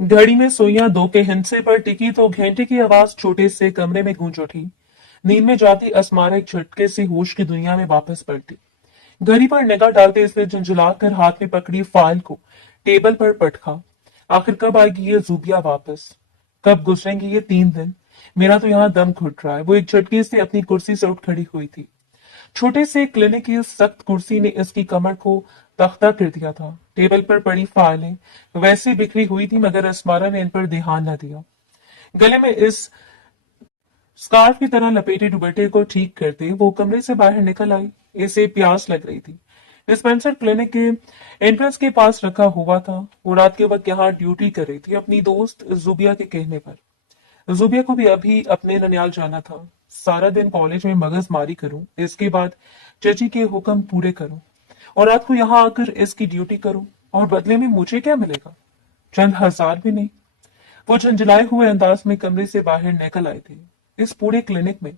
घड़ी में सुइयां 2 के हिंसे पर टिकी तो घंटे की आवाज छोटे से कमरे में गूंज उठी। नींद में जाती असमारा एक झटके से होश की दुनिया में वापस पलटी। घड़ी पर निगाह डालते इसने झुंझुलाकर हाथ में पकड़ी फाइल को टेबल पर पटका। आखिर कब आएगी ये जुबिया वापस? कब गुजरेंगे ये 3 दिन? मेरा तो यहाँ दम घुट रहा है। वो एक झटके से अपनी कुर्सी से उठ खड़ी हुई थी। छोटे से क्लिनिक की सख्त कुर्सी ने इसकी कमर को तख्ता कर दिया था। टेबल पर पड़ी फाइलें वैसे बिखरी हुई थी मगर अस्मारा ने इन पर ध्यान न दिया। गले में इस स्कार्फ की तरह लपेटे दुपट्टे को ठीक करते वो कमरे से बाहर निकल आई। इसे प्यास लग रही थी। डिस्पेंसर क्लिनिक के एंट्रेंस के पास रखा हुआ था। वो रात के वक्त यहाँ ड्यूटी कर रही थी अपनी दोस्त जुबिया के कहने पर। जुबिया को भी अभी अपने ननियाल जाना था। सारा दिन कॉलेज में मगज मारी करूं, इसके बाद चची के हुक्म पूरे करूं और रात को यहाँ आकर इसकी ड्यूटी करूं, और बदले में मुझे क्या मिलेगा? चंद हजार भी नहीं। वो झंझलाए हुए अंदाज में कमरे से बाहर निकल आए थे। इस पूरे क्लिनिक में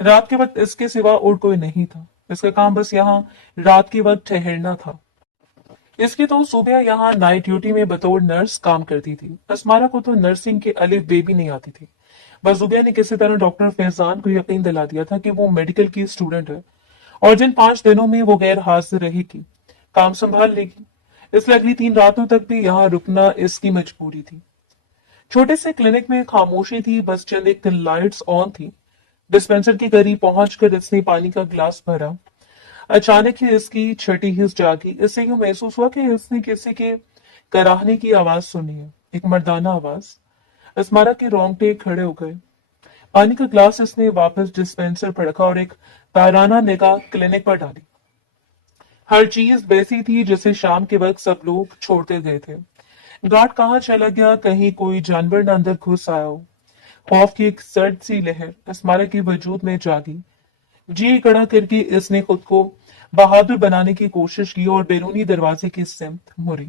रात के वक्त इसके सिवा और कोई नहीं था। इसका काम बस यहाँ रात के वक्त ठहरना था। इसकी तो सुबह यहाँ नाइट ड्यूटी में बतौर नर्स काम करती थी। अस्मारा को तो नर्सिंग के अलिफ बे भी नहीं आती थी। बस जुबिया ने किसी तरह डॉक्टर फैजान को यकीन दिला दिया था कि वो मेडिकल की स्टूडेंट है और जिन 5 दिनों में वो गैर हाजिर रहेगी काम संभाल लेगी। इसलिए अगली 3 रातों तक भी यहाँ रुकना इसकी मजबूरी थी। छोटे से क्लिनिक में खामोशी थी। बस चंद एक लाइट्स ऑन थी। डिस्पेंसर के करीब पहुंचकर इसने पानी का गिलास भरा। अचानक ही इसकी छठी हिस्स जागी। इससे यूं महसूस हुआ कि इसने किसी के कराहने की आवाज सुनी है, एक मर्दाना आवाज। अस्मारा के रोंगटे खड़े हो गए। पानी का ग्लास इसने वापस डिस्पेंसर पर रखा और एक ताराना निगाह क्लिनिक पर डाली। हर चीज वैसी थी जैसे शाम के वक्त सब लोग छोड़ते गए थे। गार्ड कहाँ चला गया, कहीं कोई जानवर न अंदर घुस आया हो। खौफ की एक सर्द सी लहर अस्मारा के वजूद में जागी। जी कड़ा करके इसने खुद को बहादुर बनाने की कोशिश की और बैरूनी दरवाजे की सिमत मुड़ी,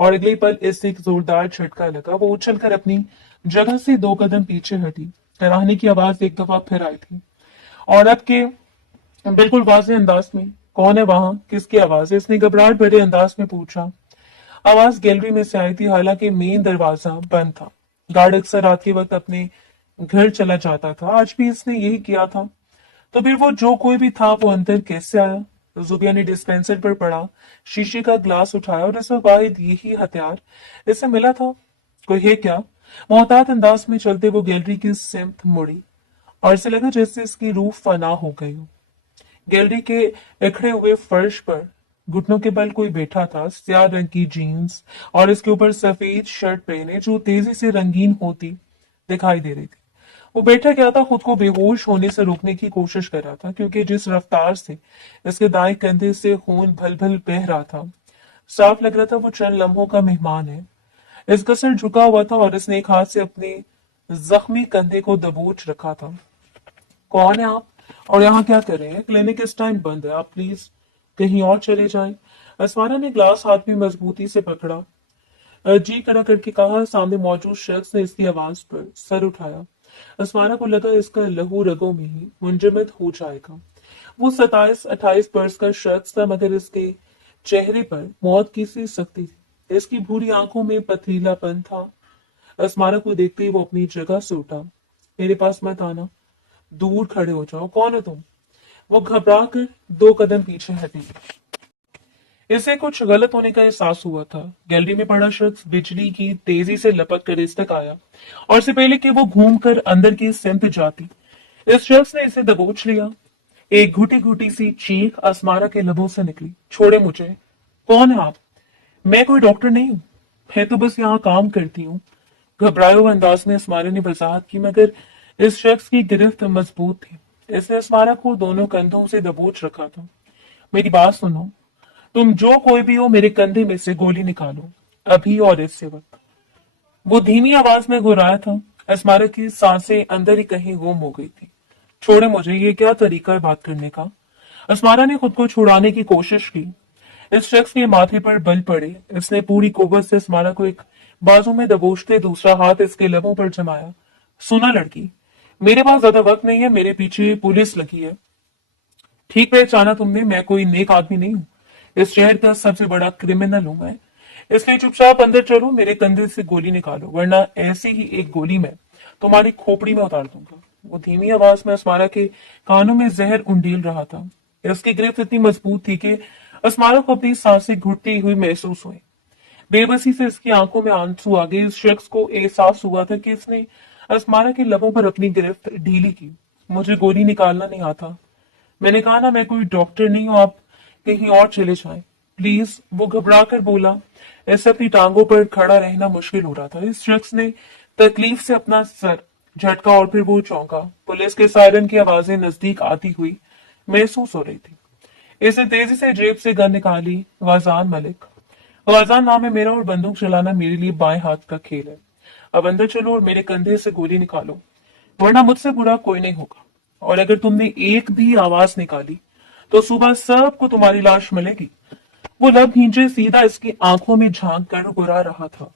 और अगले पल इससे एक जोरदार झटका लगा। वो उछलकर अपनी जगह से 2 कदम पीछे हटी। कराहने की आवाज एक दफा फिर आई थी और अब के बिल्कुल वाज़ेह अंदाज में। कौन है वहां? किसकी आवाज है? इसने घबराहट भरे अंदाज में पूछा। आवाज गैलरी में से आई थी, हालांकि मेन दरवाजा बंद था। गार्ड अक्सर रात के वक्त अपने घर चला जाता था, आज भी इसने यही किया था। तो फिर वो जो कोई भी था वो अंदर कैसे आया? जुबिया ने डिस्पेंसर पर पड़ा शीशे का ग्लास उठाया और इस वक्त वाहिद यही हथियार इसे मिला था। कोई है क्या? मोहतात अंदाज में चलते वो गैलरी की सिमत मुड़ी और इसे लगा जैसे इसकी रूह फना हो गई हो। गैलरी के इखड़े हुए फर्श पर घुटनों के बल कोई बैठा था। स्याह रंग की जीन्स और इसके ऊपर सफेद शर्ट पहने जो तेजी से रंगीन होती दिखाई दे रही थी। वो बैठा क्या था, खुद को बेहोश होने से रोकने की कोशिश कर रहा था, क्योंकि जिस रफ्तार से इसके दाएं कंधे से खून भल भल बह रहा था, साफ लग रहा था वो चंद लम्हों का मेहमान है। इसका सर झुका हुआ था और इसने एक हाथ से अपने जख्मी कंधे को दबोच रखा था। कौन है आप और यहाँ क्या कर रहे हैं? क्लिनिक इस टाइम बंद है, आप प्लीज कहीं और चले जाएं। असमारा ने ग्लास हाथ में मजबूती से पकड़ा। जी कड़ा करके कहा। सामने मौजूद शख्स ने इसकी आवाज पर सर उठाया। असमारा को लगा इसका लहू रगों में ही मुंजमद हो जाएगा। वो 27-28 वर्ष का शख्स था मगर इसके चेहरे पर मौत की सी सख्ती थी। इसकी भूरी आंखों में पथरीलापन था। असमारा को देखते ही वो अपनी जगह से उठा। मेरे पास मत आना, दूर खड़े हो जाओ। कौन हो तुम? वो घबरा कर 2 कदम पीछे हटी। इसे कुछ गलत होने का एहसास हुआ था। गैलरी में पड़ा शख्स बिजली की तेजी से लपक कर इस तक आया और इससे पहले कि वो घूम कर अंदर की सिमत जाती, इस शख्स ने इसे दबोच लिया। एक घुटी घुटी सी चीख असमारा के लबों से निकली। छोड़े मुझे। कौन है आप? मैं कोई डॉक्टर नहीं हूं, मैं तो बस यहाँ काम करती हूँ। घबराए हुए अंदाज में असमारा ने वजाहत की, मगर इस शख्स की गिरफ्त मजबूत थी। इसने असमारा को दोनों कंधों से दबोच रखा था। मेरी बात सुनो, तुम जो कोई भी हो, मेरे कंधे में से गोली निकालो, अभी और इससे वक्त। वो धीमी आवाज में गुर्राया था। असमारा की सांसें अंदर ही कहीं गुम हो गई थी। छोड़े मुझे, ये क्या तरीका है बात करने का? असमारा ने खुद को छुड़ाने की कोशिश की। इस शख्स के माथे पर बल पड़े। इसने पूरी कुव्वत से असमारा को एक बाजू में दबोचते दूसरा हाथ इसके लबों पर जमाया। सुना लड़की, मेरे पास ज्यादा वक्त नहीं है, मेरे पीछे पुलिस लगी है। ठीक पहचाना तुमने, मैं कोई नेक आदमी नहीं हूं। इस शहर का सबसे बड़ा क्रिमिनल हूं मैं। इसलिए चुपचाप अंदर चलो, मेरे कंधे से गोली निकालो, वरना ऐसी ही एक गोली मैं तुम्हारी खोपड़ी में उतार दूंगा। वो धीमी आवाज में अस्मारा के कानों में जहर उंडेल रहा था। इसकी गिरफ्त इतनी मजबूत थी कि अस्मारा को अपनी सांसें घुटती हुई महसूस हुई। बेबसी से इसकी आंखों में आंसू आ गए। इस शख्स को एहसास हुआ था कि इसने अस्मारा के लबों पर अपनी गिरफ्त ढीली की। मुझे गोली निकालना नहीं आता, मैंने कहा ना, मैं कोई डॉक्टर नहीं हूं, आप कहीं और चले जाएं प्लीज, वो घबरा कर बोला। ऐसे अपनी टांगों पर खड़ा रहना मुश्किल हो रहा था। इस शख्स ने तकलीफ से अपना सर झटका और फिर वो चौंका। पुलिस के सायरन की आवाजें नजदीक आती हुई महसूस हो रही थी। इसने तेजी से जेब से गन निकाली। वाजान मलिक, वाजान नाम है मेरा और बंदूक चलाना मेरे लिए बाएं हाथ का खेल है। अब अंदर चलो और मेरे कंधे से गोली निकालो, वरना मुझसे बुरा कोई नहीं होगा। और अगर तुमने एक भी आवाज निकाली तो सुबह सबको तुम्हारी लाश मिलेगी। वो लब खींचे सीधा इसकी आंखों में झांक कर गुरा रहा था।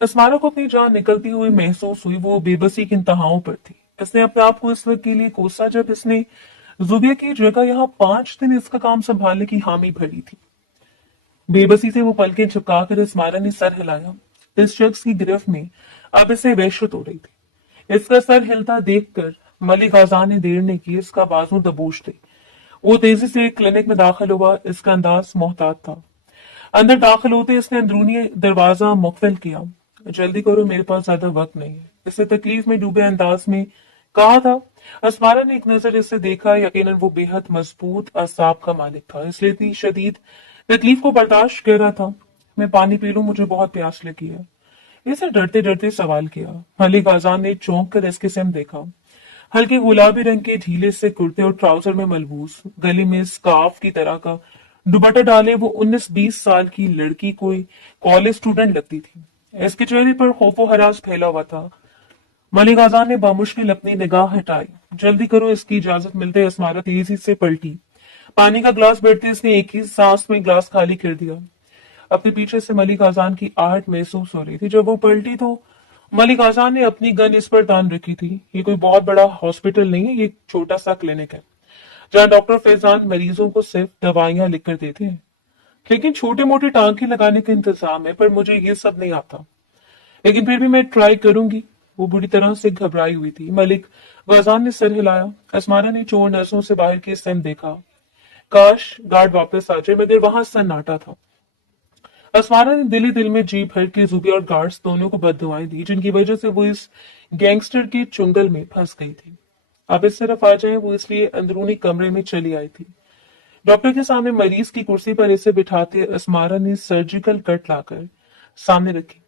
अस्मारा को अपनी जान निकलती हुई महसूस हुई। वो बेबसी की इंतहाओं पर थी। इसने अपने आप को इस वक्त के लिए कोसा जब इसने जुबिया की जगह यहाँ 5 दिन इसका काम संभालने की हामी भरी थी। बेबसी से वो पलकें झुकाकर अस्मारा ने सर हिलाया। इस शख्स की गिरफ्त में अब इसे वहशत हो रही थी। इसका सर हिलता देखकर मलिक आजान ने देर नहीं की। इसका बाजू दबोच थे। वो तेजी से क्लिनिक में दाखिल हुआ। इसका अंदाज मोहतात था। अंदर दाखिल होते इसने अंदरूनी दरवाजा मुक़फ़िल किया। जल्दी करो, मेरे पास ज्यादा वक्त नहीं है, इससे तकलीफ में डूबे अंदाज में कहा था। अस्मारा ने एक नजर इसे देखा। यकीनन वो बेहद मजबूत असाब का मालिक था, इसलिए इतनी शदीद तकलीफ को बर्दाश्त कर रहा था। मैं पानी पी लूं, मुझे बहुत प्यास लगी है, इसे डरते डरते सवाल किया। मलिक आजान ने चौंक कर इसके सिम देखा। हल्के गुलाबी रंग के ढीले से कुर्ते और ट्राउजर में मलबूस, गले में स्कार्फ की तरह का दुपट्टा डाले वो 19-20 साल की लड़की कोई कॉलेज स्टूडेंट लगती थी। इसके चेहरे पर खौफो हरास फैला हुआ था। मलिक आजान ने बामुश्किल अपनी निगाह हटाई। जल्दी करो, इसकी इजाजत मिलते अस्मारा तेजी से पलटी। पानी का ग्लास बैठते इसने एक ही सांस में ग्लास खाली कर दिया। अपने पीछे से मलिक आजान की आहट महसूस हो रही थी। जब वो पलटी तो मलिक आजान ने अपनी गन इस पर तान रखी थी। ये कोई बहुत बड़ा हॉस्पिटल नहीं है, ये एक छोटा सा क्लिनिक है जहाँ डॉक्टर फैजान मरीजों को सिर्फ दवाइयां लिखकर देते हैं। लेकिन छोटे मोटे टांके लगाने का इंतजाम है, पर मुझे ये सब नहीं आता। लेकिन फिर भी मैं ट्राई करूंगी। वो बुरी तरह से घबराई हुई थी। मलिक गजान ने सर हिलाया। अस्मारा ने चोर नर्सों से बाहर के सिम देखा। काश गार्ड वापस आ जाए, मगर वहां सन्नाटा था। अस्मारा ने दिल ही दिल में जी भर के जुबी और गार्ड्स दोनों को बददुआएं दी, जिनकी वजह से वो इस गैंगस्टर के चुंगल में फंस गई थी। अब इस तरफ आ जाए, वो इसलिए अंदरूनी कमरे में चली आई थी। डॉक्टर के सामने मरीज की कुर्सी पर इसे बिठाते अस्मारा ने सर्जिकल कट लाकर सामने रखी।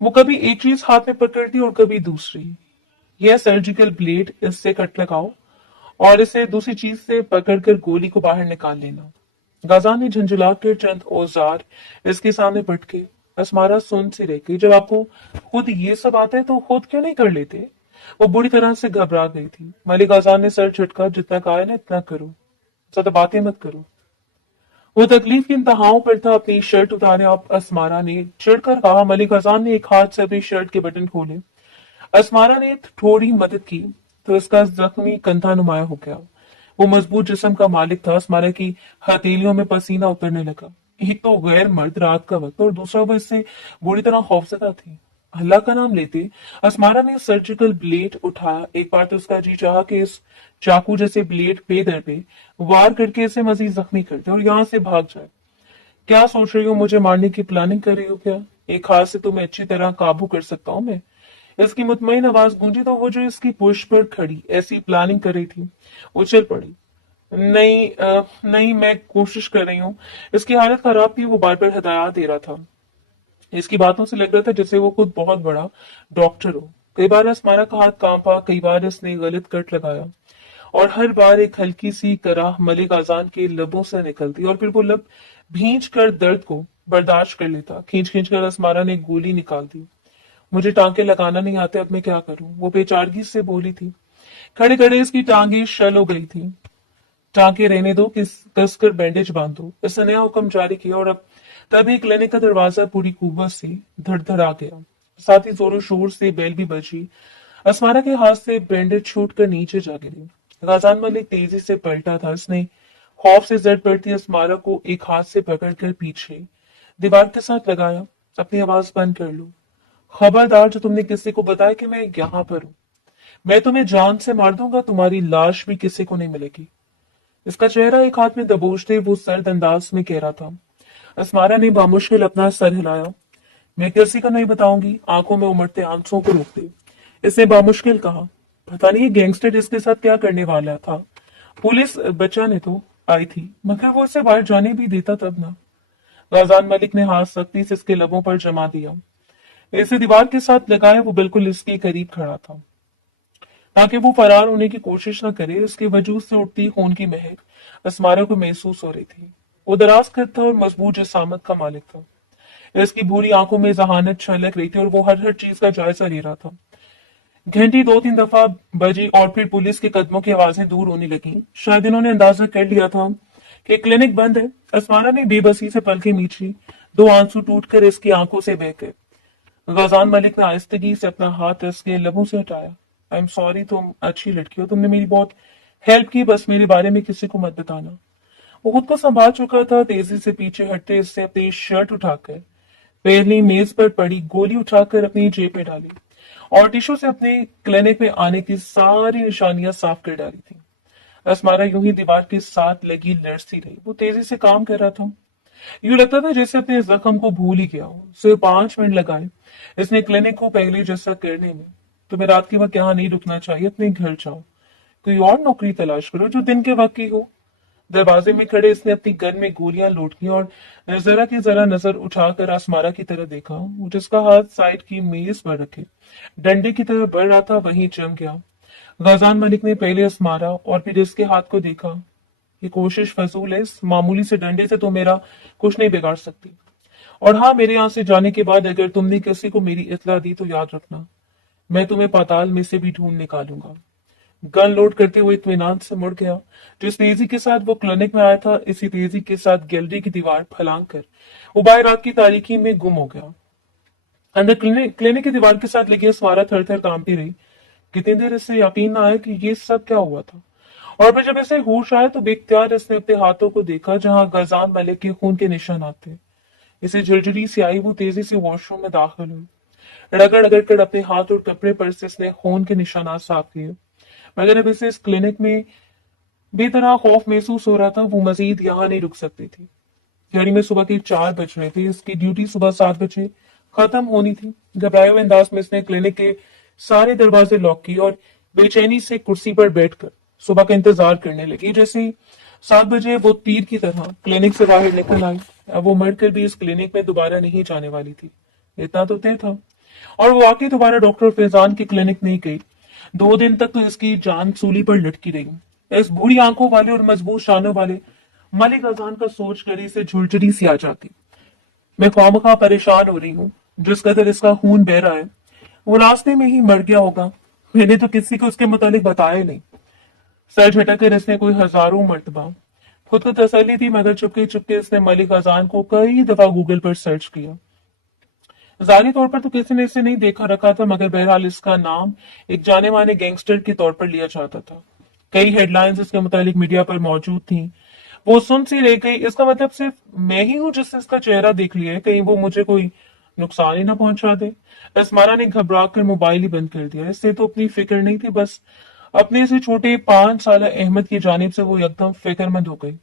वो कभी एक चीज हाथ में पकड़ती और कभी दूसरी। यह सर्जिकल ब्लेड, इससे कट लगाओ और इसे दूसरी चीज से पकड़कर गोली को बाहर निकाल लेना। गाजा ने झंझुला कर चंद औजार इसके सामने पटके। अस्मारा सुन सी रह गई। जब आपको खुद ये सब आता है तो खुद क्यों नहीं कर लेते? वो बुरी तरह से घबरा गई थी। मलिक आजान ने सर झटका। जितना कहा है ना इतना करो, ज्यादा बातें मत करो। वो तकलीफ की इंतहाओं पर था। अपनी शर्ट उतारे आप अस्मारा ने चिढ़कर कहा। मलिक आजान ने एक हाथ से अपनी शर्ट के बटन खोले। अस्मारा ने थोड़ी मदद की तो इसका जख्मी कंधा नुमाया हो गया। वो मजबूत जिस्म का मालिक था। अस्मारा की हथेलियों में पसीना उतरने लगा। एक तो गैर मर्द, रात का वक्त, और दूसरा वो इससे बुरी तरह खौफजदा थी। अल्लाह का नाम लेते अस्मारा ने सर्जिकल ब्लेड उठाया। एक बार तो उसका जी चाहा कि इस चाकू जैसे ब्लेड पे दर पे वार करके इसे मजीद जख्मी कर दे और यहाँ से भाग जाए। क्या सोच रही हो? मुझे मारने की प्लानिंग कर रही हो क्या? एक हाथ से तुम्हें अच्छी तरह काबू कर सकता हूं मैं। इसकी मुतमईन आवाज गूंजी तो वो जो इसकी पुश पर खड़ी ऐसी प्लानिंग कर रही थी उछल पड़ी। नहीं नहीं, मैं कोशिश कर रही हूँ। इसकी हालत खराब थी। वो बार बार हदायत दे रहा था। इसकी बातों से लग रहा था जैसे वो खुद बहुत बड़ा डॉक्टर हो। कई बार अस्मारा का हाथ कांपा, कई बार इसने गलत कट लगाया और हर बार एक हल्की सी कराह मलिक आजान के लबों से निकलती और फिर वो लब भींच कर दर्द को बर्दाश्त कर लेता। खींच खींच कर अस्मारा ने गोली निकाल दी। मुझे टांके लगाना नहीं आते, अब मैं क्या करूं? वो बेचारगी से बोली थी। खड़े खड़े इसकी टांगे शल हो गई थी। टांके रहने दो, कसकर बैंडेज बांधो, इसने नया हुक्म जारी किया। और अब तभी क्लिनिक का दरवाजा पूरी कुव्वत से धड़धड़ा गया। साथ ही जोरों शोर से बेल भी बजी। अस्मारा के हाथ से बैंडेज छूट कर नीचे जा गिरी। गाजान मलिक तेजी से पलटा था। इसने खौफ से जड़ पड़ती अस्मारा को एक हाथ से पकड़कर पीछे दीवार के साथ लगाया। अपनी आवाज बंद कर लो। खबरदार जो तुमने किसी को बताया कि मैं यहाँ पर हूँ, मैं तुम्हें जान से मार दूंगा, तुम्हारी लाश भी किसी को नहीं मिलेगी। इसका चेहरा एक हाथ में दबोचते वो सर्द अंदाज में कह रहा था। असमारा ने बामुश्किल अपना सर हिलाया। मैं किसी को नहीं बताऊंगी, आंखों में उमड़ते आंसुओं को रोकते इसने बामुश्किल कहा। पता नहीं ये गैंगस्टर इसके साथ क्या करने वाला था। पुलिस बचाने तो आई थी, मगर वो इसे बाहर जाने भी देता तब ना। गाजान मलिक ने हाथ सख्ती से इसके लबों पर जमा दिया। इसे दीवार के साथ लगाए वो बिल्कुल इसके करीब खड़ा था, ताकि वो फरार होने की कोशिश न करे। उसके वजूद से उठती खून की महक असमारा को महसूस हो रही थी। वो दराज कद था और मजबूत जिसामत का मालिक था। इसकी भूरी आंखों में जहानत छलक रही थी और वो हर हर चीज का जायजा ले रहा था। घंटी 2-3 दफा बजी और फिर पुलिस के कदमों की आवाजें दूर होने लगी। शायद इन्होंने अंदाजा कर लिया था कि क्लिनिक बंद है। असमारा ने बेबसी से पलकें मींची। 2 आंसू टूटकर इसकी आंखों से बह गए। गजान मलिक ने आहिस्तगी से अपना हाथ इसके लबों से हटाया। आई एम सॉरी, तुम अच्छी लड़की हो, तुमने मेरी बहुत हेल्प की, बस मेरे बारे में किसी को मत बताना। वो खुद को संभाल चुका था। तेजी से पीछे हटते इससे अपनी शर्ट उठाकर पहली मेज पर पड़ी गोली उठाकर अपनी जेब में डाली और टिश्यू से अपने क्लिनिक में आने की सारी निशानियां साफ कर डाली थी। असमारा यूं ही दीवार के साथ लगी लड़ती रही। वो तेजी से काम कर रहा था। यूं लगता था जैसे अपने जख्म को भूल ही गया हो। सिर्फ 5 मिनट लगाए इसने क्लिनिक को पहले जैसा करने में। तुम्हें रात के वक्त यहाँ नहीं रुकना चाहिए, अपने घर जाओ, कोई और नौकरी तलाश करो जो दिन के वक्त की हो। दरवाजे में खड़े इसने अपनी गन में गोलियां लोड की और जरा की जरा नजर उठाकर आसमारा की तरफ देखा, वो जिसका हाथ साइड की मेज पर रखे डंडे की तरफ बढ़ रहा था वहीं जम गया। गजान मलिक ने पहले आसमारा और फिर इसके हाथ को देखा। ये कोशिश फजूल है, इस मामूली से डंडे से तो मेरा कुछ नहीं बिगाड़ सकती। और हाँ, मेरे यहाँ से जाने के बाद अगर तुमने किसी को मेरी इत्तला दी तो याद रखना, मैं तुम्हें पाताल में से भी ढूंढ निकालूंगा। गन लोड करते हुए इत्मीनान से मुड़ गया। जिस तेजी के साथ वो क्लिनिक में आया था, इसी तेजी के साथ गैलरी की दीवार फलांग कर वो बाहर रात की तारीकी में गुम हो गया। अंदर क्लिनिक की दीवार के साथ लगी असमारा थर थर कांपती रही। कितनी देर इससे यकीन ना आया कि ये सब क्या हुआ था। और फिर जब इसे होश आया तो बेख्तियार इसने अपने हाथों को देखा जहां गजान मलिक के खून के निशान थे। इसे झुरझुरी सी आई। वो तेजी से वॉशरूम में दाखिल हुई। रगड़ रगड़ कर अपने हाथ और कपड़े पर से इसने खून के निशानात साफ किए। मगर अब इसे इस क्लिनिक में बेतरह खौफ महसूस हो रहा था। वो मजीद यहाँ नहीं रुक सकती थी। घड़ी में सुबह के 4 बज रहे थे। इसकी ड्यूटी सुबह 7 बजे खत्म होनी थी। घबराए हुए अंदाज में इसने क्लिनिक के सारे दरवाजे लॉक किए और बेचैनी से कुर्सी पर बैठकर सुबह का इंतजार करने लगी। जैसे ही 7 बजे वो तीर की तरह क्लिनिक से बाहर निकल आई। अब वो मरकर भी इस क्लिनिक में दोबारा नहीं जाने वाली थी, इतना तो तय था। और वो आके दोबारा डॉक्टर फैजान की क्लिनिक नहीं गई। 2 दिन तक तो इसकी जान सूली पर लटकी रही। इस बूढ़ी आंखों वाले और मजबूत शानों वाले मलिक अजान का सोच कर इसे झुरझुरी सी आ जाती। मैं ख्वामखा परेशान हो रही हूँ। जिस कदर इसका खून बह रहा है, वो रास्ते में ही मर गया होगा। मैंने तो किसी को उसके मुतालिक बताया ही नहीं। सर झटकर इसने कोई हजारों मर्तबा खुद को तसल्ली थी, मगर चुपके चुपके इसने मलिक अजान को कई दफा गूगल पर सर्च किया। जाहिरी तौर पर तो किसी ने इसे नहीं देखा रखा था, मगर बहरहाल इसका नाम एक जाने माने गैंगस्टर के तौर पर लिया जाता था। कई हेडलाइंस इसके मुतालिक मीडिया पर मौजूद थी। वो सुन सी रह गई। इसका मतलब सिर्फ मैं ही हूं जिसने इसका चेहरा देख लिया है, कहीं वो मुझे कोई नुकसान ही ना पहुंचा दे। असमारा ने घबरा कर मोबाइल ही बंद कर दिया। इससे तो अपनी फिक्र नहीं थी, बस अपने से छोटे 5 साल अहमद की जानिब से वो एकदम फिक्रमंद हो गई।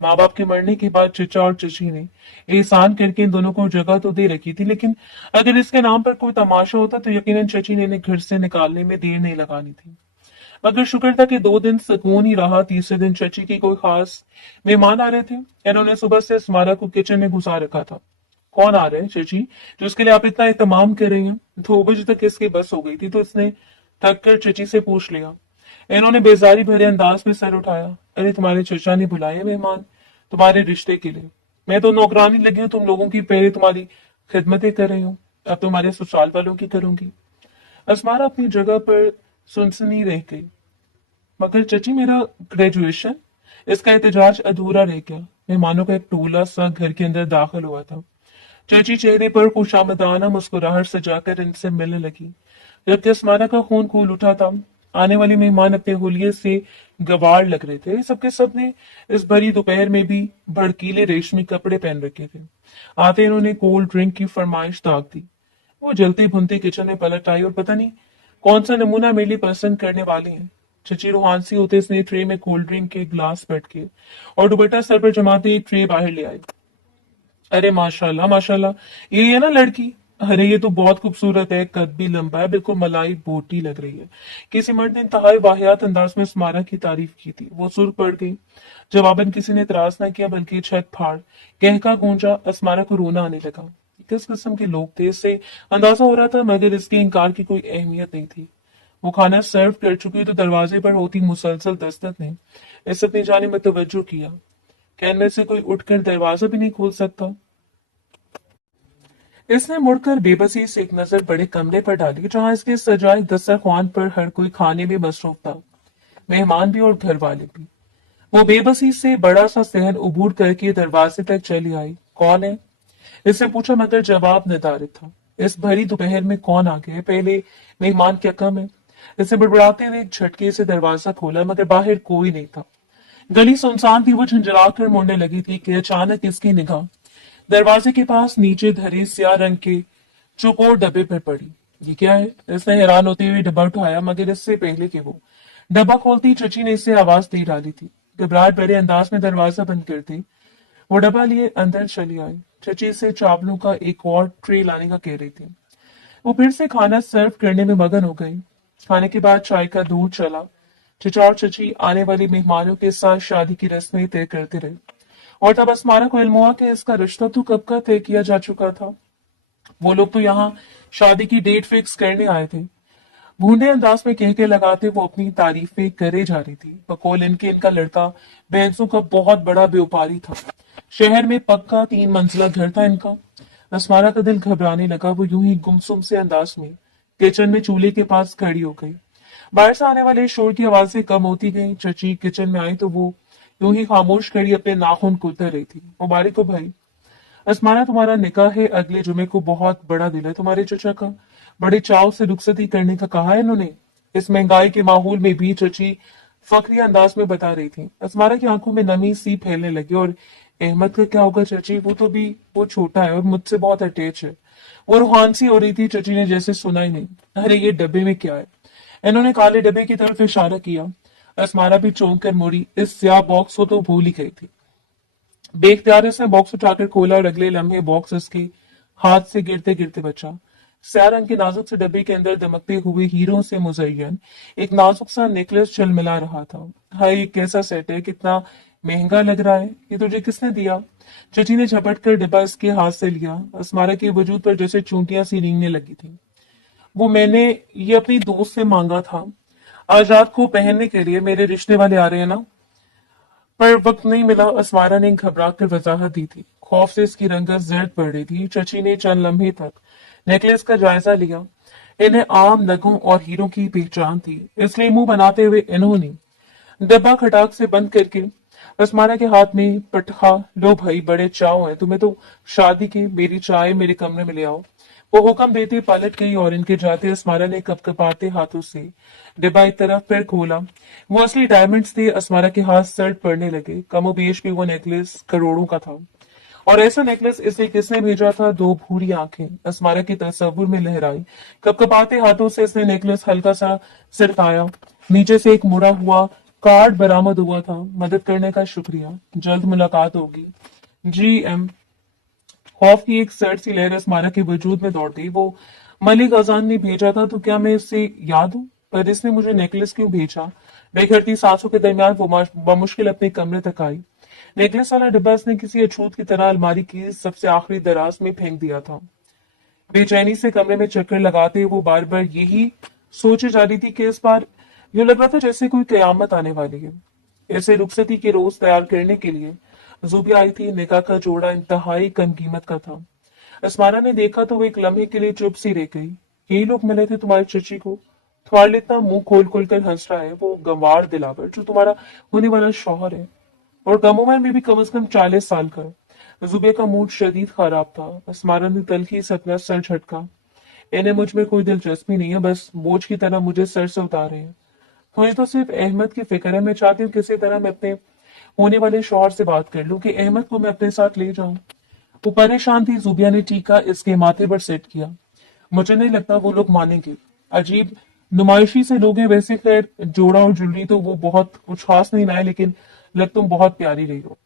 माँ बाप के मरने के बाद चचा और चची ने एहसान करके इन दोनों को जगह तो दे रखी थी, लेकिन अगर इसके नाम पर कोई तमाशा होता तो यकीनन चची ने इन्हें घर से निकालने में देर नहीं लगानी थी। मगर शुक्र था कि 2 दिन सुकून ही रहा। तीसरे दिन चची की कोई खास मेहमान आ रहे थे। इन्होंने सुबह से स्मारा को किचन में घुसा रखा था। कौन आ रहे हैं चची, जो उसके लिए आप इतना एहतमाम कर रही हैं? 2 बजे तक इसकी बस हो गई थी तो इसने थक कर चची से पूछ लिया। इन्होंने बेजारी भरे अंदाज में सर उठाया। अरे तुम्हारे चचा ने बुलाए मेहमान तुम्हारे रिश्ते के लिए। मैं तो नौकरानी लगी हूँ तुम लोगों की, पहले तुम्हारी खिदमतें कर रही हूँ, अब तुम्हारे ससुराल वालों की करूंगी। असमारा अपनी जगह पर सुनसनी रह गई। मगर चची मेरा ग्रेजुएशन, इसका एहतजाज अधूरा रह गया। मेहमानों का एक टोला सा घर के अंदर दाखिल हुआ था। चची चेहरे पर खुशामदाना मुस्कुराहट सजाकर इनसे मिलने लगी, जबकि असमारा का खून खोल उठा था। आने वाले मेहमान अपने हुलिये से गवार लग रहे थे। सबके सब ने इस भरी दोपहर में भी भड़कीले रेशमी कपड़े पहन रखे थे। आते इन्होंने कोल्ड ड्रिंक की फरमाइश दाग दी। वो जलती भुनती किचन में पलट आई और पता नहीं कौन सा नमूना मेरे लिए पसंद करने वाली है। चची रूहानसी होते इसने ट्रे में कोल्ड ड्रिंक के ग्लास पट के और दुपट्टा सर पर जमाते एक ट्रे बाहर ले आई। अरे माशाल्लाह माशाल्लाह, ये है ना लड़की? अरे ये तो बहुत खूबसूरत है, कद भी लंबा है, बिल्कुल मलाई बोटी लग रही है। किसी मर्द ने इंतहाई वाहियात अंदाज में स्मारक की तारीफ की थी। वो सुर्ख पड़ गई। जवाबन किसी ने इतराज न किया बल्कि छत फाड़ कहका गूंजा। अस्मारा को रोना आने लगा। किस किस्म के लोग थे इससे अंदाजा हो रहा था, मगर इसके इनकार की कोई अहमियत नहीं थी। वो खाना सर्व कर चुकी तो दरवाजे पर होती मुसलसल दस्तक ने इसे अपनी जाने में तवज्जो किया। कैन में से कोई उठकर दरवाजा भी नहीं खोल सकता। इसने मुड़कर बेबसी से एक नजर बड़े कमरे पर डाली जहां इसके सजाए दस्तरख्वान पर हर कोई खाने में मसरूफ था, मेहमान भी और घर वाले भी। वो बेबसी से बड़ा सा सहन उबूर करके दरवाजे तक चली आई। कौन है? इससे पूछा मगर जवाब निर्धारित था। इस भरी दोपहर में कौन आ गया? पहले मेहमान क्या कम है? इसे बड़बड़ाते हुए एक झटके से दरवाजा खोला मगर बाहर कोई नहीं था। गली सुनसान थी। वो झंझलाकर मुड़ने लगी थी कि अचानक इसकी निगाह दरवाजे के पास नीचे धरे स्याह रंग के चौकोर डब्बे पर पड़ी। ये क्या है? इसने हैरान होते हुए डब्बा उठाया मगर इससे पहले कि वो डब्बा खोलती चची ने इससे आवाज दे डाली थी। घबराहट भरे अंदाज में दरवाजा बंद करती वो डब्बा लिए अंदर चली आई। चची से चावलों का एक और ट्रे लाने का कह रही थी। वो फिर से खाना सर्व करने में मगन हो गई। खाने के बाद चाय का दूध चला। चचा और चची आने वाले मेहमानों के साथ शादी की रस्में तय करते रहे और तब अस्मारा को इल्म हुआ कि इसका रिश्ता तो कब का तय किया जा चुका था। वो लोग तो यहाँ शादी की डेट फिक्स करने आए थे। भूंडे अंदाज में कह के लगाते वो अपनी तारीफें करे जा रही थी। बकौल इनका लड़का भैंसों का बहुत बड़ा व्यापारी था। शहर में पक्का 3 मंजिला घर था इनका। अस्मारा का दिल घबराने लगा। वो यूं ही गुमसुम से अंदाज में किचन में चूल्हे के पास खड़ी हो गई। बाहर से आने वाले शोर की आवाजें कम होती गई। चची किचन में आई तो वो यूं ही खामोश खड़ी अपने नाखून कुतर रही थी। मुबारक हो भाई। अस्माना, तुम्हारा निकाह है अगले जुमे को। बहुत बड़ा दिल है तुम्हारे चचा का। बड़े चाव से रुखसती करने का कहा है इन्होंने। इस महंगाई के माहौल में भी चची फखरी अंदाज में बता रही थी। अस्मारा की आंखों में नमी सी फैलने लगी। और अहमद का क्या होगा चची? वो छोटा है और मुझसे बहुत अटैच है। वो रूहान सी हो रही थी। चची ने जैसे सुना ही नहीं। अरे ये डब्बे में क्या है? इन्होंने काले डब्बे की तरफ इशारा किया। अस्मारा भी चौंक कर मुड़ी। इस स्याह बॉक्स को तो भूल ही गई थी। बेख्तियार उसने बॉक्स उठाकर खोला और अगले लम्हे बॉक्स उसके हाथ से गिरते गिरते बचा। स्याह रंग के नाजुक से डब्बे के अंदर दमकते हुए हीरों से मुजय्यन एक नाजुक सा नेकलेस झलमिला रहा था। हाय, ये कैसा सेट है, कितना महंगा लग रहा है। ये तुझे किसने दिया? चची ने झपट कर डिब्बा इसके हाथ से लिया। अस्मारा के वजूद पर जैसे चूंटियां सी रेंगने लगी थी। वो मैंने ये अपनी दोस्त से मांगा था आज रात को पहनने के लिए। मेरे रिश्ते वाले आ रहे हैं ना, पर वक्त नहीं मिला। अस्मारा ने घबरा कर वजाहत दी थी। खौफ से इसकी रंगत जर्द पड़ रही थी। चची ने चंद लम्हे तक नेकलेस का जायजा लिया। इन्हें आम नगों और हीरों की पहचान थी, इसलिए मुंह बनाते हुए इन्होंने डब्बा खटाक से बंद करके अस्मारा के हाथ में पटखा, लो भाई बड़े चाव है तुम्हें तो शादी की, मेरी चाय मेरे कमरे में ले आओ। वो हुक्म देते पलट गई और इनके जाते अस्मारा ने कपकपाते हाथों से डिब्बा एक तरफ फिर खोला। वो असली डायमंड्स थे। अस्मारा के हाथ सर्द पड़ने लगे। कमोबेश भी वो नेकलेस करोड़ों का था। और ऐसा नेकलेस इसे किसने भेजा था? 2 भूरी आंखें अस्मारा के तस्वुर में लहराई। कपकपाते हाथों से इसने नेकलेस हल्का सा सिरकाया। नीचे से एक मुड़ा हुआ कार्ड बरामद हुआ था। मदद करने का शुक्रिया, जल्द मुलाकात होगी। GM। खौफ की एक सर्द सी लहर अस्मारा के वजूद में दौड़ गई। वो मलिक अजान ने भेजा था तो क्या मैं इससे याद हूं? पर इसने मुझे नेकलेस क्यों भेजा? बेखरती सांसों के दरमियान वो बमुश्किल अपने कमरे तक आई। नेकलेस वाला डिब्बा इसने किसी अछूत की तरह अलमारी की सबसे आखिरी दराज में फेंक दिया था। बेचैनी से कमरे में चक्कर लगाते वो बार बार यही सोचे जा रही थी कि इस बार यूं लग रहा था जैसे कोई कयामत आने वाली है। ऐसे रुखसती के रोज तैयार करने के लिए जुबिया आई थी। निकाह का जोड़ा इंतहाई कम कीमत का था। अस्मारा ने देखा तो वो एक लम्हे के लिए चुप सी रह गई। यही लोग मिले थे तुम्हारी चची को? तुम्हारे लिए इतना मुंह खोल खोल कर हंस रहा है वो गंवार दिलावर जो तुम्हारा होने वाला शौहर है, और कम उम्र में भी कम से कम 40 साल का है। जुबिया का मूड शदीद खराब था। अस्मारा ने तलखी से अपना सर झटका। इन्हें मुझ में कोई दिलचस्पी नहीं है, बस बोझ की तरह मुझे सर से उतारे हैं। मुझे तो सिर्फ अहमद की फिक्र है। मैं चाहती हूँ किसी तरह मैं अपने होने वाले शौहर से बात कर लूं कि अहमद को मैं अपने साथ ले जाऊं। वो परेशान थी। जुबिया ने टीका इसके माथे पर सेट किया। मुझे नहीं लगता वो लोग मानेंगे। अजीब नुमाइशी से लोग हैं। वैसे खैर जोड़ा और ज्वेलरी तो वो बहुत कुछ खास नहीं लाए, लेकिन लग तुम बहुत प्यारी रही हो।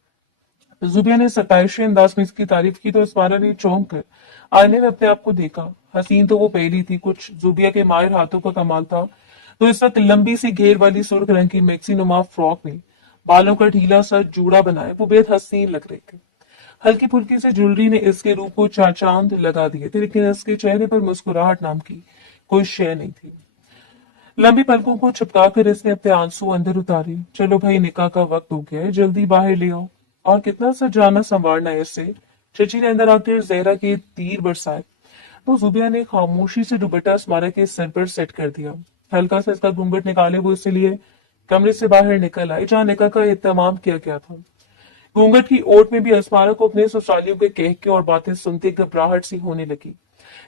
जुबिया ने सताइशी अंदाज में इसकी तारीफ की तो इस्मारा ने चौंक कर आईने में अपने आप को देखा। हसीन तो वो पहली थी, कुछ जुबिया के माहिर हाथों का कमाल था। तो इस वक्त लंबी सी घेर वाली सुर्ख रंग की मैक्सी नुमा फ्रॉक में बालों का ढीला सा जूड़ा बनाए वो बेहद हसीन लग रहे थे। हल्की फुल्की से ज्वेलरी ने इसके रूप को चार चांद लगा दिए थे, लेकिन इसके चेहरे पर मुस्कुराहट नाम की कोई शय नहीं थी। लंबी पलकों को चिपकाकर इसने अपने आंसू अंदर उतारे। चलो भाई, निकाह का वक्त हो गया है, जल्दी बाहर ले आओ। और कितना सजाना संवारना है इससे। चची ने अंदर आकर जहरा के तीर बरसाए तो जुबिया ने खामोशी से दुपट्टा अस्मारा के सर पर सेट कर दिया। हल्का सा इसका घूंघट निकाले वो इसलिए कमरे से बाहर निकल आई जहां निकाह का इत्तेमाम किया गया था। घूंघट की ओट में भी अस्मारा को अपने ससुरालियों के कहके और बातें सुनते घबराहट सी होने लगी।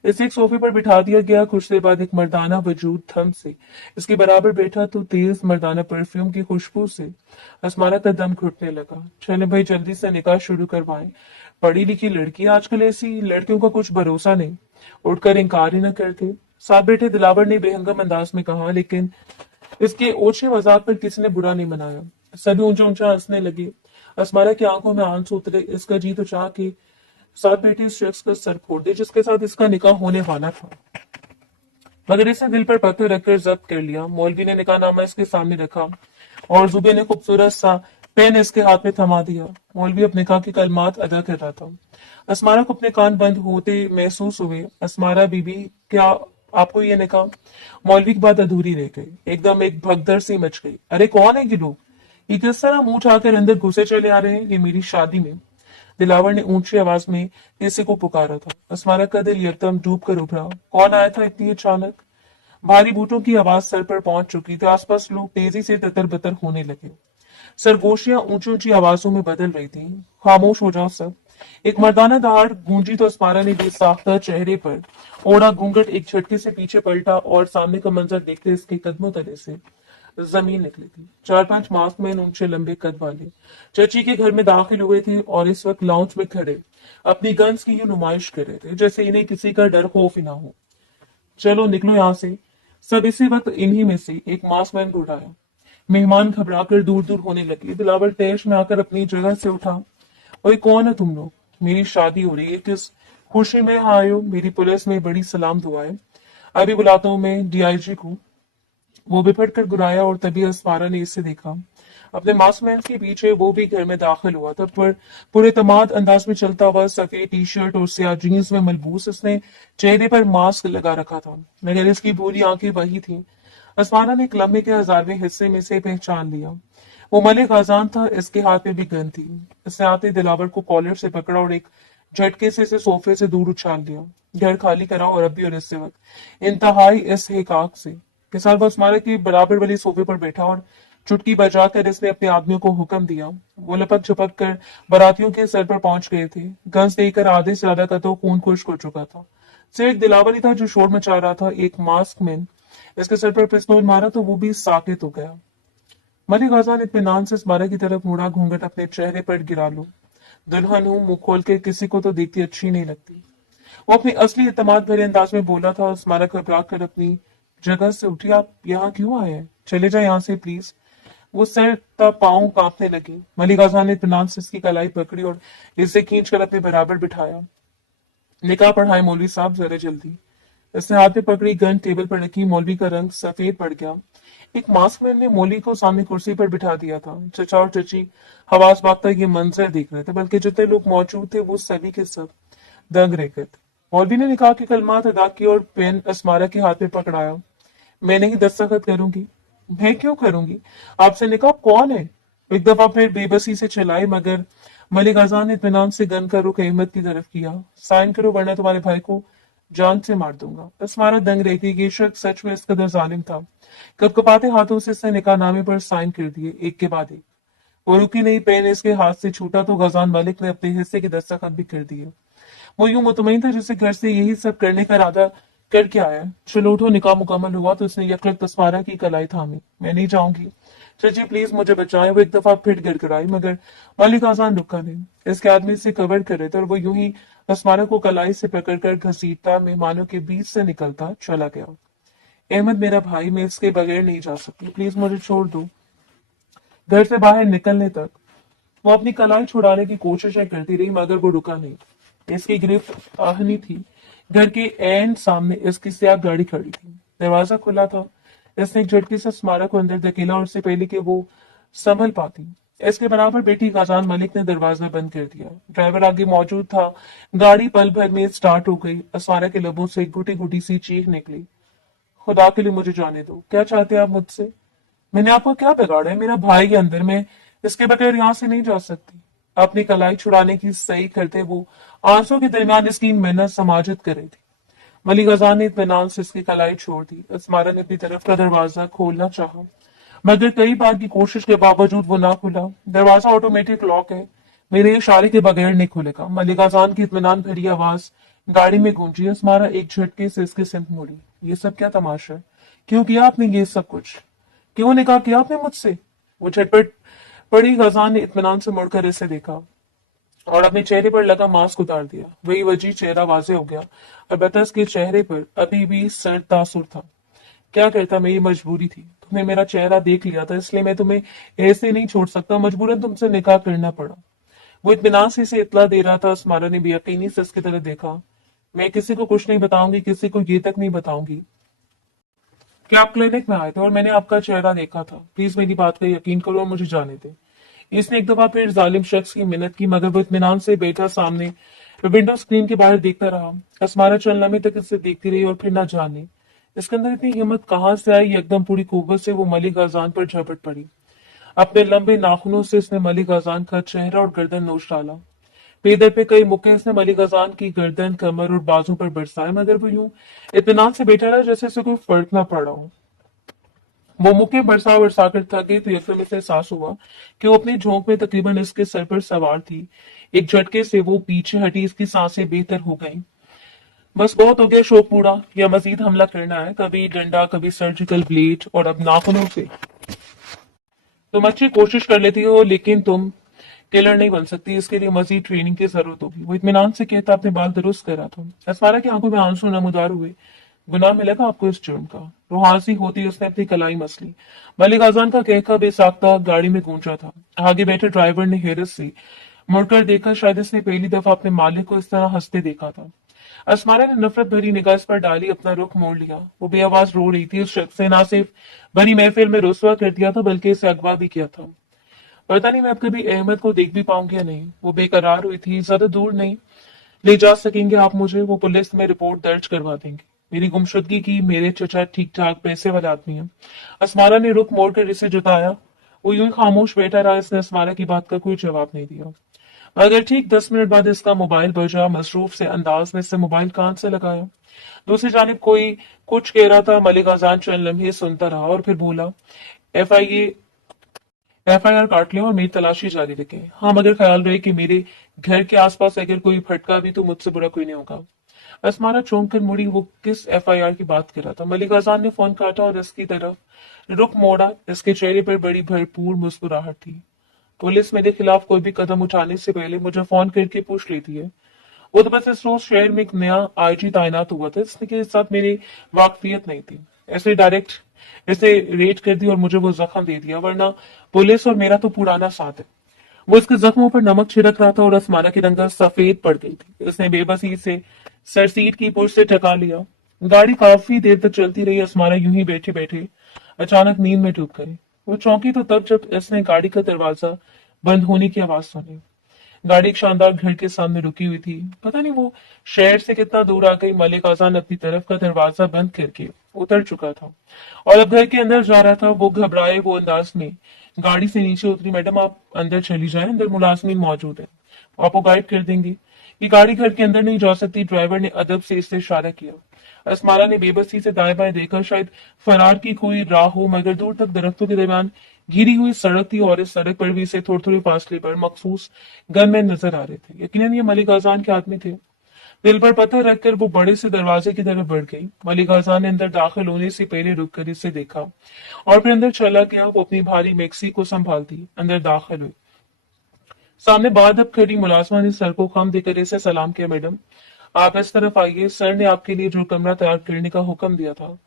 इसे एक सोफे पर बिठा दिया गया। कुछ देर बाद एक मर्दाना वजूद थम से इसके बराबर बैठा तो तेज मर्दाना परफ्यूम की खुशबू से अस्मारा का दम घुटने लगा। चले भाई, जल्दी से निकाह शुरू करवाएं। पढ़ी लिखी लड़की, आजकल ऐसी लड़कियों का कुछ भरोसा नहीं। उठकर इनकार ही न करते। साथ बैठे दिलावर ने बेहंगम अंदाज में कहा, लेकिन इसके ओछे मजाक पर किसी ने बुरा नहीं मनाया। सभी ऊंचा ऊंचा हंसने लगे। अस्मारा की आंखों में आंसू उतरे। इसका जी तो चाह के साथ बैठे इस शख्स का सर फोड़ दे जिसके साथ इसका निकाह होने वाला था, मगर इसे दिल पर पत्थर रखकर जब्त कर लिया। मौलवी ने निकाहनामा इसके सामने रखा और जुबे ने खूबसूरत सा पेन इसके हाथ में थमा दिया। मौलवी अपने निकाह के कलमात अदा कर रहा था। अस्मारा को अपने कान बंद होते महसूस हुए। अस्मारा बीबी, क्या आपको ये निकाह? मौलवी की बात अधूरी रह गई। एकदम एक भगदड़ सी मच गई। अरे कौन है ये लोग? ये किस तरह मुंह उठाकर अंदर घुसे चले आ रहे हैं? ये मेरी शादी में। दिलावर ने ऊंची आवाज में किसी को पुकारा था। अस्मारा का दिल यकदम डूब कर उभरा। कौन आया था इतनी अचानक? भारी बूटों की आवाज सर पर पहुंच चुकी थी। आसपास लोग तेजी से ततर बतर होने लगे। सरगोशियां ऊंची ऊंची आवाजों में बदल रही थी। खामोश हो जाओ सब। एक मर्दाना दहाड़ गूंजी तो अस्मारा ने बेसाख्ता चेहरे पर ओढ़ा घूंघट एक झटके से पीछे पलटा और सामने का मंजर देखते इसके कदमों तले से जमीन निकली थी। चार पांच मास्कमैन ऊंचे लंबे कद वाले चची के घर में दाखिल हुए थे और इस वक्त लाउंज में खड़े अपनी गन्स की यूं नुमाइश कर रहे थे जैसे इन्हें किसी का डर खौफ ही ना हो। चलो निकलो यहां से। सब इसी वक्त इन्हीं में से एक मास्कमैन को उठाया। मेहमान घबराकर दूर दूर होने लगे। दिलावर तैश में आकर अपनी जगह से उठा। ओए कौन है तुम लोग? मेरी शादी हो रही है, किस खुशी में यहाँ आए हो? मेरी पुलिस में बड़ी सलाम दुआ है। अभी बुलाता हूँ मैं डीआईजी को। वो बिफट कर गुराया और तभी अस्मारा ने इसे देखा। अपने मास्कमैन के पीछे वो भी घर में दाखिल हुआ था, पर पूरे तमाद अंदाज में चलता हुआ सफेद टी शर्ट और स्याह जीन्स में मलबूस इसने चेहरे पर मास्क लगा रखा था, मगर इसकी भूरी आंखें वही थी। अस्मारा ने एक लम्बे के 1000वें हिस्से में से पहचान लिया। वो मलिक आजान था। इसके हाथ में भी गन थी। इसने आते दिलावर को कॉलर से पकड़ा और एक झटके से इसे सोफे से दूर उछाल दिया। घर खाली करा और अभी और इस वक्त इंतहाई इसहकाक से के साथ वो अस्मारा के बराबर वाली सोफे पर बैठा और चुटकी बजाकर इसने अपने आदमियों को हुक्म दिया। वो लपक छपक कर बारातियों के सर पर पहुंच गए थे। गंज देकर आधे से ज्यादा का तो खून खुश्क हो चुका था। सिर्फ एक दिलावर ही था जो शोर मचा रहा था। एक मास्क मैन इसके सर पर पिस्तौल मारा तो वो भी साकित हो गया। मलिक आजान इत्मीनान से अस्मारा की तरफ मुड़ा। घूंघट अपने चेहरे पर गिरा लो। दुल्हन हूं, मुंह खोल के किसी को तो देखती अच्छी नहीं लगती। वो अपनी असली इत्तेमाद भरे अंदाज में बोला था। अस्मारा घबरा कर अपनी जगह से उठी। आप यहाँ क्यों आए हैं? चले जाए यहाँ से प्लीज। वो सर तब पांव कांपने लगे। मलिक आजान ने इत्मीनान से इसकी कलाई पकड़ी और इसे खींच कर अपने बराबर बिठाया। निकाह पढ़ाए मौलवी साहब जरा जल्दी। इसने हाथ में पकड़ी गन टेबल पर रखी। मौलवी का रंग सफेद पड़ गया। एक मास्कमैन ने मौलवी को सामने कुर्सी पर बिठा दिया था। चचा और चची हवास बागता ये मंजर देख रहे थे, बल्कि जितने लोग मौजूद थे वो सभी के सब दंग रह गए थे। मौलवी ने निकाह के कलमात अदा किए और पेन अस्मारा के हाथ में पकड़ाया। मैं नहीं दस्तखत करूंगी। मैं क्यों करूंगी? आपसे निकाह कौन है? एक दफा फिर बेबसी से चलाई, मगर मलिक आजान ने इत्मीनान से गन का रुख अहमद की तरफ किया। साइन करो वरना तुम्हारे भाई को जान से मार दूंगा। अस्मारा दंग रही थी। ये शख्स सच में इस कदर जालिम था। कपकपाते हाथों से इसने निकाहनामे पर साइन कर दिए, एक के बाद एक। वो रुकी नहीं। पेन इसके हाथ से छूटा तो गजान मलिक ने अपने हिस्से के दस्तखत भी कर दिए। वो यूं मुतमईन था जैसे घर से यही सब करने का इरादा कर क्या आया? चलो उठो, निकाह मुकम्मल हुआ तो उसने यकलक असमारा की कलाई थामी। मैं नहीं जाऊंगी, चाची प्लीज मुझे बचाएं। वो एक दफा फिर गिड़गिड़ाई, मगर मलिक आजान रुका नहीं। इसके आदमी से कवर कर रहे थे और वो यूं ही असमारा को कलाई से पकड़कर घसीटता मेहमानों के बीच से निकलता चला गया। अहमद मेरा भाई, मैं इसके बगैर नहीं जा सकती, प्लीज मुझे छोड़ दो। घर से बाहर निकलने तक वो अपनी कलाई छुड़ाने की कोशिशें करती रही, मगर वो रुका नहीं। इसकी गिरफ्त आहनी थी। घर के एन सामने इसकी स्याह गाड़ी खड़ी थी। दरवाजा खुला था। इसने एक झटके से स्मारक को अंदर धकेला और इससे पहले कि वो संभल पाती, इसके बराबर बेटी गाजान मलिक ने दरवाजा बंद कर दिया। ड्राइवर आगे मौजूद था। गाड़ी पल भर में स्टार्ट हो गई। अस्मारा के लबों से घुटी घुटी सी चीख निकली, खुदा के लिए मुझे जाने दो। क्या चाहते हैं आप मुझसे? मैंने आपको क्या बिगाड़ा है? मेरा भाई है अंदर में, इसके बगैर यहां से नहीं जा सकती। अपनी कलाई छुड़ाने की सही करते वो आंसू के दरमियान इसकी मेहनत समाजित कर रही थी। मलिक अजान ने इत्मीनान से इसकी कलाई छोड़ दी। अस्मारा ने अपनी तरफ का दरवाजा खोलना चाहा, मगर कई बार की कोशिश के बावजूद वो ना खुला। दरवाजा ऑटोमेटिक लॉक है, मेरे इशारे के बगैर नहीं खुलेगा। मलिक अजान की इत्मीनान भरी आवाज गाड़ी में गूंजी। अस्मारा एक झटके से इसके सिमत मुड़ी। ये सब क्या तमाशा है? क्यों किया आपने ये सब कुछ? क्यों निकाह किया आपने मुझसे? वो झटपट पड़ी। गजान ने इत्मीनान से मुड़कर इसे देखा और अपने चेहरे पर लगा मास्क उतार दिया। वही वजी चेहरा वाजे हो गया। अलबत्ता इसके चेहरे पर अभी भी सर तासुर था। क्या कहता, मेरी मजबूरी थी। तुमने मेरा चेहरा देख लिया था, इसलिए मैं तुम्हें ऐसे नहीं छोड़ सकता। मजबूरन तुमसे निकाह करना पड़ा। वो इत्मीनान से इसे इत्तला दे रहा था। अस्मारा ने बेयकीनी से इसकी तरह देखा। मैं किसी को कुछ नहीं बताऊंगी, किसी को ये तक नहीं बताऊंगी कि आप क्लिनिक में आए थे और मैंने आपका चेहरा देखा था। प्लीज मेरी बात का यकीन करो और मुझे जाने दे। इसने एक दफा फिर जालिम शख्स की मिन्नत की, मगर वो इत्मीनान से बैठा सामने विंडो स्क्रीन के बाहर देखता रहा। अस्मारा चंद लम्हे तक इसे देखती रही और फिर न जाने इसके अंदर इतनी हिम्मत कहां से आई। एकदम पूरी कुव्वत से वो मलिक अजान पर झपट पड़ी। अपने लंबे नाखूनों से इसने मलिक अजान का चेहरा और गर्दन नोच डाला। पेदर पे कई मुक्के इसने मलिक अजान की गर्दन, कमर और बाजू पर बरसाए, मगर वो यूं इत्मीनान से बैठा रहा जैसे उसे कोई फर्क ना पड़ा हो। वो मुक्के बरसा बरसा कर थक गई तो यकदम इसे एहसास हुआ कि वो अपनी झोंक में तकरीबन इसके सर पर सवार थी। एक झटके से वो पीछे हटी, इसकी सांसें बेहतर हो गईं। बस बहुत हो गया शौक पूरा, या मजीद हमला करना है? कभी डंडा, कभी सर्जिकल ब्लेड और अब नाखूनों से। तुम अच्छी कोशिश कर लेती हो, लेकिन तुम किलर नहीं बन सकती। इसके लिए मजीद ट्रेनिंग की जरूरत होगी। वो इत्मीनान से कहता, अपने बाल दुरुस्त करा था। अस्मारा की आंखों में आंसू नमूदार हुए। गुनाह मिलेगा आपको इस जुर्म का। रुहासी होती उसने अपनी कलाई मसली। मलिक आजान का कहका बेसाख्ता गाड़ी में गूंजा था। आगे बैठे ड्राइवर ने हैरत से मुड़कर देखा। शायद इसने पहली दफा अपने मालिक को इस तरह हंसते देखा था। अस्मारा ने नफरत भरी निगाह इस पर डाली, अपना रुख मोड़ लिया। वो बेआवाज रो रही थी। उस शख्स ने ना सिर्फ बड़ी महफिल में रुसवा कर दिया था, बल्कि इसे अगवा भी किया था। पता नहीं मैं अब कभी अहमद को देख भी पाऊंगी या नहीं। वो बेकरार हुई थी। ज्यादा दूर नहीं ले जा सकेंगे आप मुझे? वो पुलिस में रिपोर्ट दर्ज करवा देंगे मेरी गुमशुदगी की। मेरे चचा ठीक ठाक पैसे वाले आदमी हैं। अस्मारा ने रुख मोड़कर इसे जताया। वो यूं ही खामोश बैठा रहा। इसने अस्मारा की बात का कोई जवाब नहीं दिया। मगर ठीक 10 मिनट बाद इसका मोबाइल बजा। मसरूफ से अंदाज में इससे मोबाइल कान से लगाया। दूसरी जानिब कोई कुछ कह रहा था। मलिक आजान चंद लम्हे सुनता रहा और फिर बोला, एफआईआर काट लें और मेरी तलाशी जारी रखें। हाँ, मगर ख्याल रहे कि मेरे घर के आसपास अगर कोई फटका भी तो मुझसे बुरा कोई नहीं होगा। अस्मारा चौंक कर मुड़ी। वो किस एफआईआर की बात कर रहा था? मलिक आजान ने फोन काटा और इसकी तरफ रुख मोड़ा। इसके चेहरे पर बड़ी भरपूर मुस्कुराहट थी। पुलिस मेरे खिलाफ कोई भी कदम उठाने से पहले मुझे फोन करके पूछ लेती है। वो तो बस इस रोज शहर में एक नया आईजी तैनात हुआ था, इसके साथ मेरी वाकफियत नहीं थी। ऐसे डायरेक्ट ऐसे रेड कर दी और मुझे वो जख्म दे दिया, वरना पुलिस और मेरा तो पुराना साथ है। वो इसके जख्मों पर नमक छिड़क रहा था और अस्मारा की रंगत सफेद पड़ गई थी। उसने बेबसी से सर सीट की पुश से टका लिया। गाड़ी काफी देर तक चलती रही। अस्मारा यूं ही बैठे बैठे अचानक नींद में डूब गई। वो चौंकी तो तब जब इसने गाड़ी का दरवाजा बंद होने की आवाज सुनी। गाड़ी एक शानदार घर के सामने रुकी हुई थी। पता नहीं वो शहर से कितना दूर आ गई। मलिक आजान अपनी तरफ का दरवाजा बंद करके उतर चुका था और अब घर के अंदर जा रहा था। वो घबराए वो अंदाज में गाड़ी से नीचे उतरी। मैडम आप अंदर चली जाएं, अंदर मुलाजमीन मौजूद है, आपको गाइड कर देंगे। ये गाड़ी घर के अंदर नहीं जा सकती। ड्राइवर ने अदब से इससे इशारा किया। अस्मारा ने बेबसी से दाएं बाएं देखा। शायद फरार की कोई राह हो, मगर दूर तक दरख्तों के दरमियान घिरी हुई सड़क थी और इस सड़क पर भी इसे थोड़े थोड़े फासले पर मखसूस गनमैन नजर आ रहे थे। यकीनन ये मलिक आजान के आदमी थे। दिल पर पत्थर रखकर वो बड़े से दरवाजे की तरफ बढ़ गई। मलिक हसन ने अंदर दाखिल होने से पहले रुककर इसे देखा और फिर अंदर चला गया। वो अपनी भारी मैक्सी को संभालती अंदर दाखिल हुई। सामने बादब खड़ी मुलाजमा ने सर को खम देकर इसे सलाम किया। मैडम, आप इस तरफ आइए, सर ने आपके लिए जो कमरा तैयार करने का हुक्म दिया था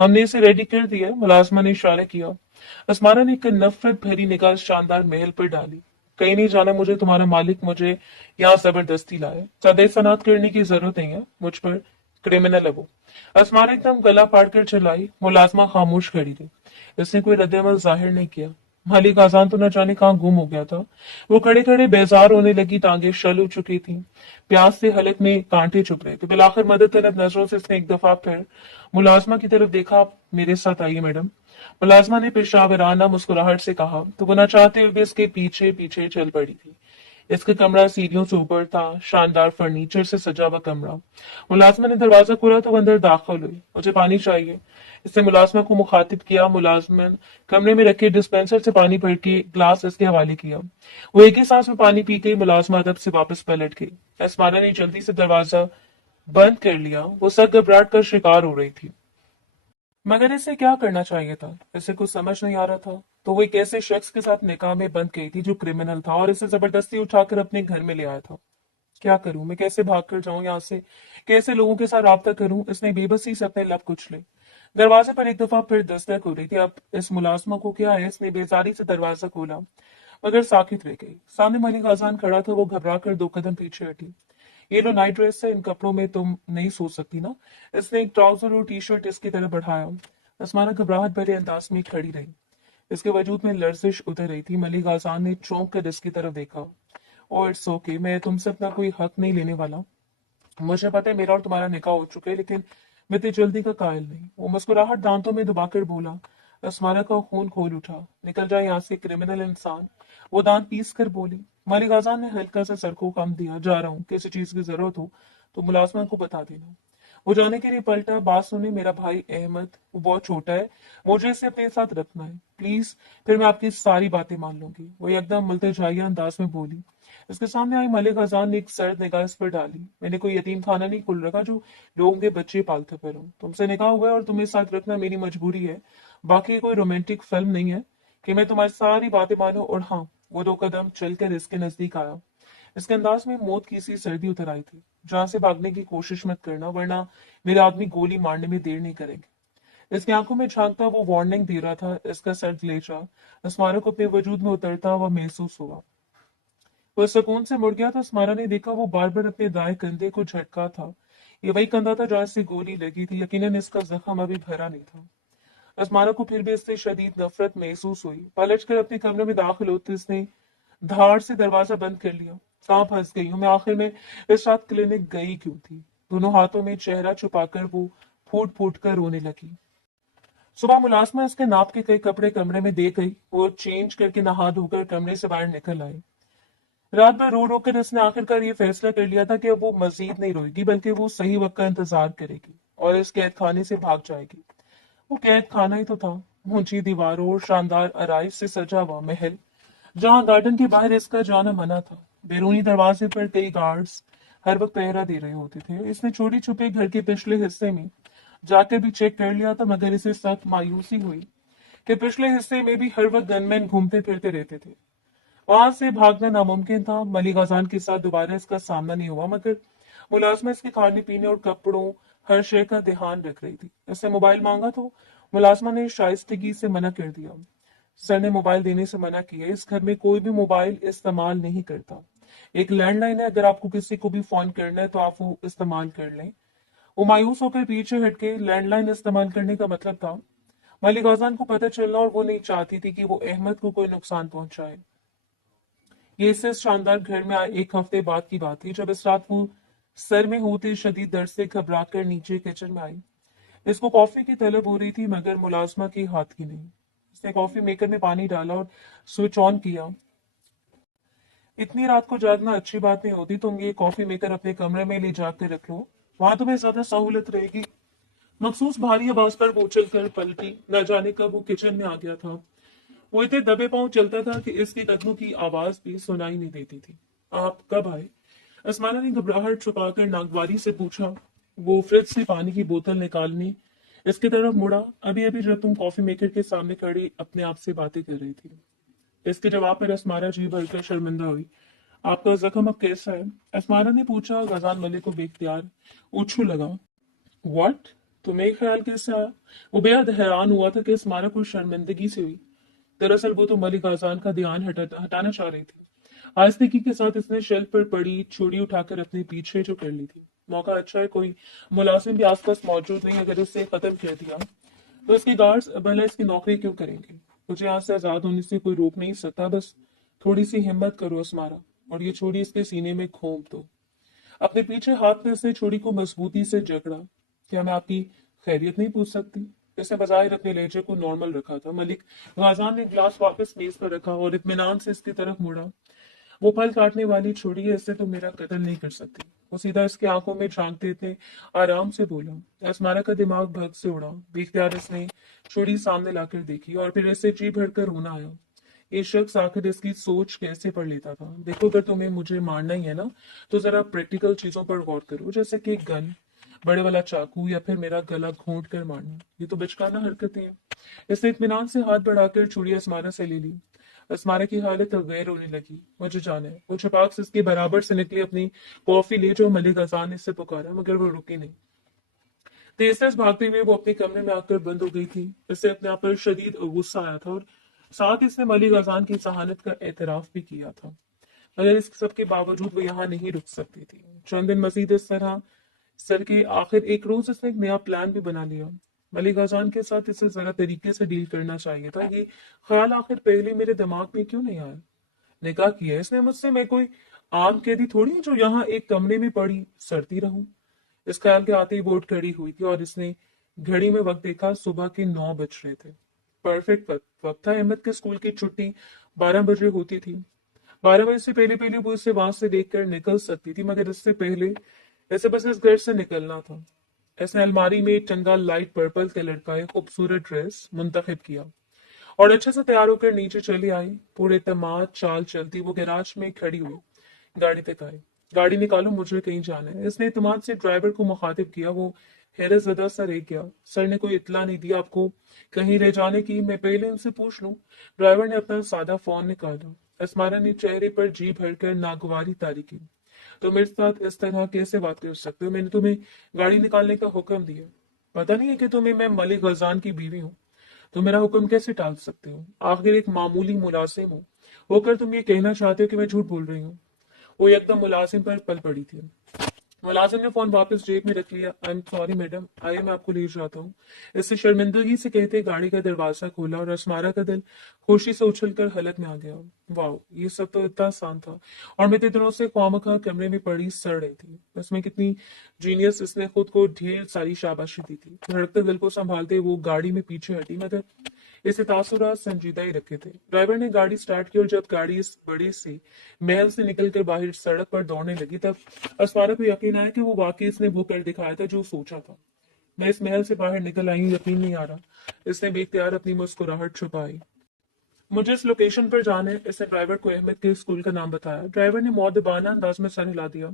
हमने इसे रेडी कर दिया है। मुलाजमा ने इशारा किया। असमारा ने एक नफरत भरी निगाह शानदार महल पर डाली। कहीं नहीं जाना मुझे, तुम्हारा मालिक मुझे यहाँ जबरदस्ती लाए। ज्यादा सनात करने की जरूरत नहीं है, मुझ पर क्रिमिनल है वो। असमारा एकदम गला फाड़ कर चिल्लाई। मुलाजमा खामोश खड़ी रही। इसने कोई रद्द-ए-अमल जाहिर नहीं किया। मालिक आजान तो न जाने कहाँ गुम हो गया था। वो खड़े खड़े बेजार होने लगी, टांगे शल हो चुकी थी, प्यास से हलक में कांटे चुभ रहे थे। बिलाखिर मदद तलब नजरों से उसने एक दफा फिर मुलाजमा की तरफ देखा। आप मेरे साथ आइए मैडम। मुलाजमा ने पेशावराना मुस्कुराहट से कहा तो वो न चाहते हुए भी इसके पीछे पीछे चल पड़ी थी। इसका कमरा सीढ़ियों से ऊपर था, शानदार फर्नीचर से सजा हुआ कमरा। मुलाजमा ने दरवाजा खोला तो वो अंदर दाखिल हुई। मुझे पानी चाहिए, इसने मुलाजमा को मुखातिब किया। मुलाजमन कमरे में रखे डिस्पेंसर से पानी भर के ग्लास इसके हवाले किया। वो एक ही सांस में पानी पी गई। मुलाजमा अदब से वापस पलट गई। असमाना ने जल्दी से दरवाजा बंद कर लिया। वो सख्त घबराहट का शिकार हो रही थी, मगर इसे क्या करना चाहिए था, इसे कुछ समझ नहीं आ रहा था। तो वो एक ऐसे शख्स के साथ निकाह में बंद गई थी जो क्रिमिनल था और इसे जबरदस्ती उठाकर अपने घर में ले आया था। क्या करूं मैं, कैसे भाग कर जाऊं यहाँ से, कैसे लोगों के साथ राब्ता करूं। इसने बेबसी से अपने लब कुचले। दरवाजे पर एक दफा फिर दस्तक हो रही थी। अब इस मुलाजमा को क्या है, इसने बेजारी से दरवाजा खोला मगर साकित रह गई। सामने मलिक आजान खड़ा था। वो घबरा कर 2 कदम पीछे हटी। ये लो नाइट ड्रेस है, इन कपड़ों में तुम नहीं सो सकती ना। इसने एक ट्राउजर और टी शर्ट इसकी तरफ बढ़ाया। आसमाना घबराहट भरे अंदाज में खड़ी रही। इसके वजूद में लर्जिश उतर रही थी। मलिक आजान ने चौंक कर इसकी तरफ देखा। ओ इट्स ओके, मैं तुमसे अपना कोई हक नहीं लेने वाला। मुझे पता है मेरा और तुम्हारा निकाह हो चुका है, लेकिन मैं इतनी जल्दी का कायल नहीं। वो मुस्कुराहट दांतों में दबाकर बोला। असमारा का खून खोल उठा। निकल जाए यहाँ से क्रिमिनल इंसान। वो दांत पीस कर बोली। मालिक आजान ने हल्का सा सर को कम दिया। जा रहा हूँ, किसी चीज की जरूरत हो तो मुलाजमा को बता देना। वो जाने के लिए पलटा। बात सुने, मेरा भाई अहमद, वो बहुत छोटा है, मुझे इसे अपने साथ रखना है प्लीज, फिर मैं आपकी सारी बातें मान लूंगी। वो एकदम मुल्तजाइया अंदाज में बोली। इसके सामने आई मलिक अजान ने एक सर्द निगाह इस पर डाली। मैंने कोई यतीम खाना नहीं खोल रखा जो लोगों के बच्चे पालते फिरूं। तुमसे निकाह हुआ है और तुम्हें साथ रखना मेरी मजबूरी है। बाकी कोई रोमांटिक फिल्म नहीं है कि मैं तुम्हारी सारी बातें मानूं। और हाँ, वो 2 कदम चलकर इसके नजदीक आया। इसके अंदाज में मौत की सी सर्दी उतर आई थी। जहां से भागने की कोशिश मत करना, वरना मेरे आदमी गोली मारने में देर नहीं करेंगे। इसकी आंखों में झांकता वो वार्निंग दे रहा था। इसका सर ग्लेचा अस्मारा को अपने वजूद में उतरता हुआ महसूस हुआ। वह सुकून से मुड़ गया तो स्मारा ने देखा वो बार बार अपने दाएं कंधे को झटका था। ये वही कंधा था जहां से गोली लगी थी। यकीनन इसका जख्म अभी भरा नहीं था। अस्मारा को फिर भी इससे शदीद नफरत महसूस हुई। पलट कर अपने कमरे में दाखिल होते इसने धाड़ से दरवाजा बंद कर लिया। कहाँ फंस गई हूँ मैं आखिर में, इस रात क्लिनिक गई क्यों थी। दोनों हाथों में चेहरा छुपाकर वो फूट फूट कर रोने लगी। सुबह मुलाजमा इसके नाप के कई कपड़े कमरे में दे गई। वो चेंज करके नहा धोकर कमरे से बाहर निकल आई। रात भर रो रो कर इसने आखिरकार ये फैसला कर लिया था कि अब वो मजीद नहीं रोएगी, बल्कि वो सही वक्त का इंतजार करेगी और इस कैद खाने से भाग जाएगी। वो कैद खाना ही तो था, ऊंची दीवारों और शानदार आराइश से सजा हुआ महल, जहां गार्डन के बाहर इसका जाना मना था। बैरूनी दरवाजे पर कई गार्ड्स हर वक्त पहरा दे रहे होते थे। इसने चोरी छुपे घर के पिछले हिस्से में जाकर भी चेक कर लिया था, मगर इसे सख्त मायूसी हुई कि पिछले हिस्से में भी हर वक्त गनमैन घूमते फिरते रहते थे। वहां से भागना नामुमकिन था। मलिक अजान के साथ दोबारा इसका सामना नहीं हुआ, मगर मुलाजमा इसके खाने पीने और कपड़ों हर शय का ध्यान रख रही थी। इससे मोबाइल मांगा तो मुलाजमा ने शाइस्तगी से मना कर दिया। सर ने मोबाइल देने से मना किया। इस घर में कोई भी मोबाइल इस्तेमाल नहीं करता। एक लैंडलाइन है, अगर आपको किसी को भी फोन करना है तो आप वो इस्तेमाल कर लें। वो मायूस होकर पीछे हटके लैंडलाइन इस्तेमाल करने का मतलब था मलिक अजान को पता चलना, और वो नहीं चाहती थी कि वो अहमद को कोई नुकसान पहुंचाए। ये इससे शानदार घर में आए 1 हफ्ते बाद की बात थी, जब इस रात वो सर में होते शदीद दर्द से घबरा कर नीचे किचन में आई। इसको कॉफी की तलब हो रही थी, मगर मुलाजमा के हाथ की नहीं। इसने कॉफी मेकर में पानी डाला और स्विच ऑन किया। इतनी रात को जागना अच्छी बात नहीं होती, तुम ये कॉफी मेकर अपने कमरे में ले जाकर रख लो, वहां तुम्हें ज्यादा सहूलत रहेगी। मखसूस भारी आवाज पर वो उछल कर पलटी। न जाने कब वो किचन में आ गया था। वो इतने दबे पांव चलता था कि इसके कदमों की आवाज भी सुनाई नहीं देती थी। आप कब आए? असमाना ने घबराहट छुपाकर नागवारी से पूछा। वो फ्रिज से पानी की बोतल निकालने इसकी तरफ मुड़ा। अभी अभी जब तुम कॉफी मेकर के सामने खड़ी अपने आप से बातें कर रही थी। इसके जवाब पर असमारा जी भरकर शर्मिंदा हुई। आपका जख्म अब कैसा है? असमारा ने पूछा। गजान मलिक को बेख्तियार उछू लगा। व्हाट? तुम्हें ये ख्याल कैसे आया? वो बेहद हैरान हुआ था कि असमारा को शर्मिंदगी से हुई। दरअसल वो तो मलिक आजान का ध्यान हटाना चाह रही थी। आस्तिकी के साथ इसने शेल्फ पर पड़ी छुरी उठाकर अपने पीछे जो कर ली थी। मौका अच्छा है, कोई मुलाजिम भी आसपास मौजूद नहीं। अगर इसे खत्म कर दिया तो इसके गार्ड्स भला इसकी नौकरी क्यों करेंगे? मुझे यहाँ से आजाद होने से कोई रोक नहीं सकता। बस थोड़ी सी हिम्मत करो असमारा, और ये छुरी इसके सीने में घोंप दो। अपने पीछे हाथ में इसने छुरी को मजबूती से जकड़ा। क्या मैं आपकी खैरियत नहीं पूछ सकती? इसने बजाय अपने लहजे को नॉर्मल रखा था। मलिक गाजान ने गिलास वापस मेज पर रखा और इत्मीनान से इसकी तरफ मुड़ा। वो फल काटने वाली छुरी है, इससे तो मेरा कत्ल नहीं कर सकती। वो सीधा इसकी आंखों में झांकते इतने आराम से बोला। असमारा का दिमाग भग से उड़ा। बेख्तियार इसने छुरी सामने लाकर देखी और फिर ऐसे जी भरकर रोना आया। ये शख्स आखिर इसकी सोच कैसे पढ़ लेता था। देखो, अगर तुम्हें मुझे मारना ही है ना, तो जरा प्रैक्टिकल चीजों पर गौर करो, जैसे कि गन, बड़े वाला चाकू, या फिर मेरा गला घोंट कर मारना। ये तो बचकाना हरकतें हैं। इसने इत्मीनान से हाथ बढ़ाकर चूड़ी असमारा से ले ली। असमारा की हालत गैर होने लगी। मुझे जाना है। वो छपाक से इसके बराबर से निकली। अपनी कॉफी ले जो मलिक अजान ने इससे पुकारा, मगर वो रुकी नहीं। तेज तेज भागते हुए वो अपने कमरे में आकर बंद हो गई थी। इससे अपने आप पर शदीद गुस्सा आया था और साथ ही इसने मलिक अजान की जहानत का एतराफ भी किया था। मगर इस सब के बावजूद वो यहाँ नहीं रुक सकती थी। चंद दिन मजीद इस तरह सर के आखिर एक रोज इसने एक नया प्लान भी बना लिया। मलिक अजान के साथ इसे जरा तरीके से डील करना चाहिए था। ये ख्याल आखिर पहले मेरे दिमाग में क्यों नहीं आया? निकाह किया है इसने मुझसे। मैं कोई आम कैदी थोड़ी हूं जो यहाँ एक कमरे में पड़ी सड़ती रहूं। इस ख्याल के आते ही बोट खड़ी हुई थी और इसने घड़ी में वक्त देखा। सुबह के 9 बज रहे थे। परफेक्ट वक्त था। अहमद के स्कूल की छुट्टी 12 बजे होती थी। 12 बजे से पहले पहले वो इसे वहां से देखकर निकल सकती थी, मगर इससे पहले ऐसे बस इस घर से निकलना था। इसने अलमारी में एक चंगा लाइट पर्पल कलर का एक खूबसूरत ड्रेस मुंतखब किया और अच्छे से तैयार होकर नीचे चली आई। पूरे तमाम चाल चलती वो गैराज में खड़ी हुई। गाड़ी तक आई। गाड़ी निकालो, मुझे कहीं जाना है। इसने इत्मीनान से ड्राइवर को मुखातिब किया। वो हैरत ज़दा सा रह गया। सर ने कोई इत्तला नहीं दिया आपको कहीं ले जाने की? मैं पहले इनसे पूछ लूं। ड्राइवर ने अपना सादा फोन निकाला। असमारा ने चेहरे पर जी भरकर नागवारी तारी की। तो मेरे साथ इस तरह कैसे बात कर सकते हो? मैंने तुम्हें गाड़ी निकालने का हुक्म दिया। पता नहीं है कि तुम्हें मैं मलिक गजान की बीवी हूँ? तो मेरा हुक्म कैसे टाल सकते हो? आखिर एक मामूली मुलाजिम हूँ होकर तुम ये कहना चाहते हो कि मैं झूठ बोल रही हूँ? वो एकदम मुलाजिम पर पल पड़ी थी। मुलाजिम ने फोन वापस जेब में रख लिया। आई एम सॉरी मैडम, आइए मैं आपको ले जाता हूँ। इससे शर्मिंदगी से कहते गाड़ी का दरवाजा खोला और असमारा का दिल खुशी से उछलकर हलक में आ गया। वाह, ये सब तो इतना आसान था और मैं इतने दिनों से ख्वामखा कमरे में पड़ी सड़ रही थी। इसमें कितनी जीनियस। इसने खुद को ढेर सारी शाबाशी दी थी। धड़कते दिल को संभालते वो गाड़ी में पीछे हटी, मगर इसे तासुरात संजीदा ही रखे थे। ड्राइवर ने गाड़ी स्टार्ट की और जब गाड़ी इस बड़े से महल से निकलकर बाहर सड़क पर दौड़ने लगी, तब असमारा को यकीन आया कि वो वाकई इसने वो कर दिखाया था जो सोचा था। मैं इस महल से बाहर निकल आई हूं, यकीन नहीं आ रहा। इसने बेख्तियार अपनी मुस्कुराहट छुपाई। मुझे इस लोकेशन पर जाना है। इसने ड्राइवर को अहमद के स्कूल का नाम बताया। ड्राइवर ने मौदबाना अंदाज में सर हिला दिया।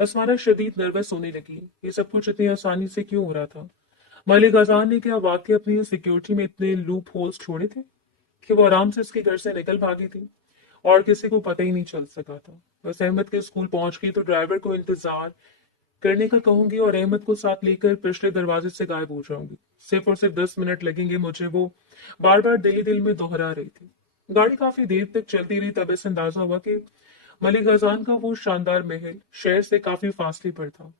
असमारा शदीद नर्वस होने लगी। ये सब कुछ इतनी आसानी से क्यों हो रहा था? मलिक अजान ने क्या वाकई अपनी सिक्योरिटी में इतने लूप होल्स छोड़े थे कि वो आराम से इसके घर से निकल भागी थी और किसी को पता ही नहीं चल सका था? बस अहमद के स्कूल पहुंच गई तो ड्राइवर को इंतजार करने का कहूंगी और अहमद को साथ लेकर पिछले दरवाजे से गायब हो जाऊंगी। सिर्फ और सिर्फ 10 मिनट लगेंगे मुझे, वो बार बार दिली दिल में दोहरा रही थी। गाड़ी काफी देर तक चलती रही। तब इसे अंदाजा हुआ कि मलिक अजान का वो शानदार महल शहर से काफी फासले पर था।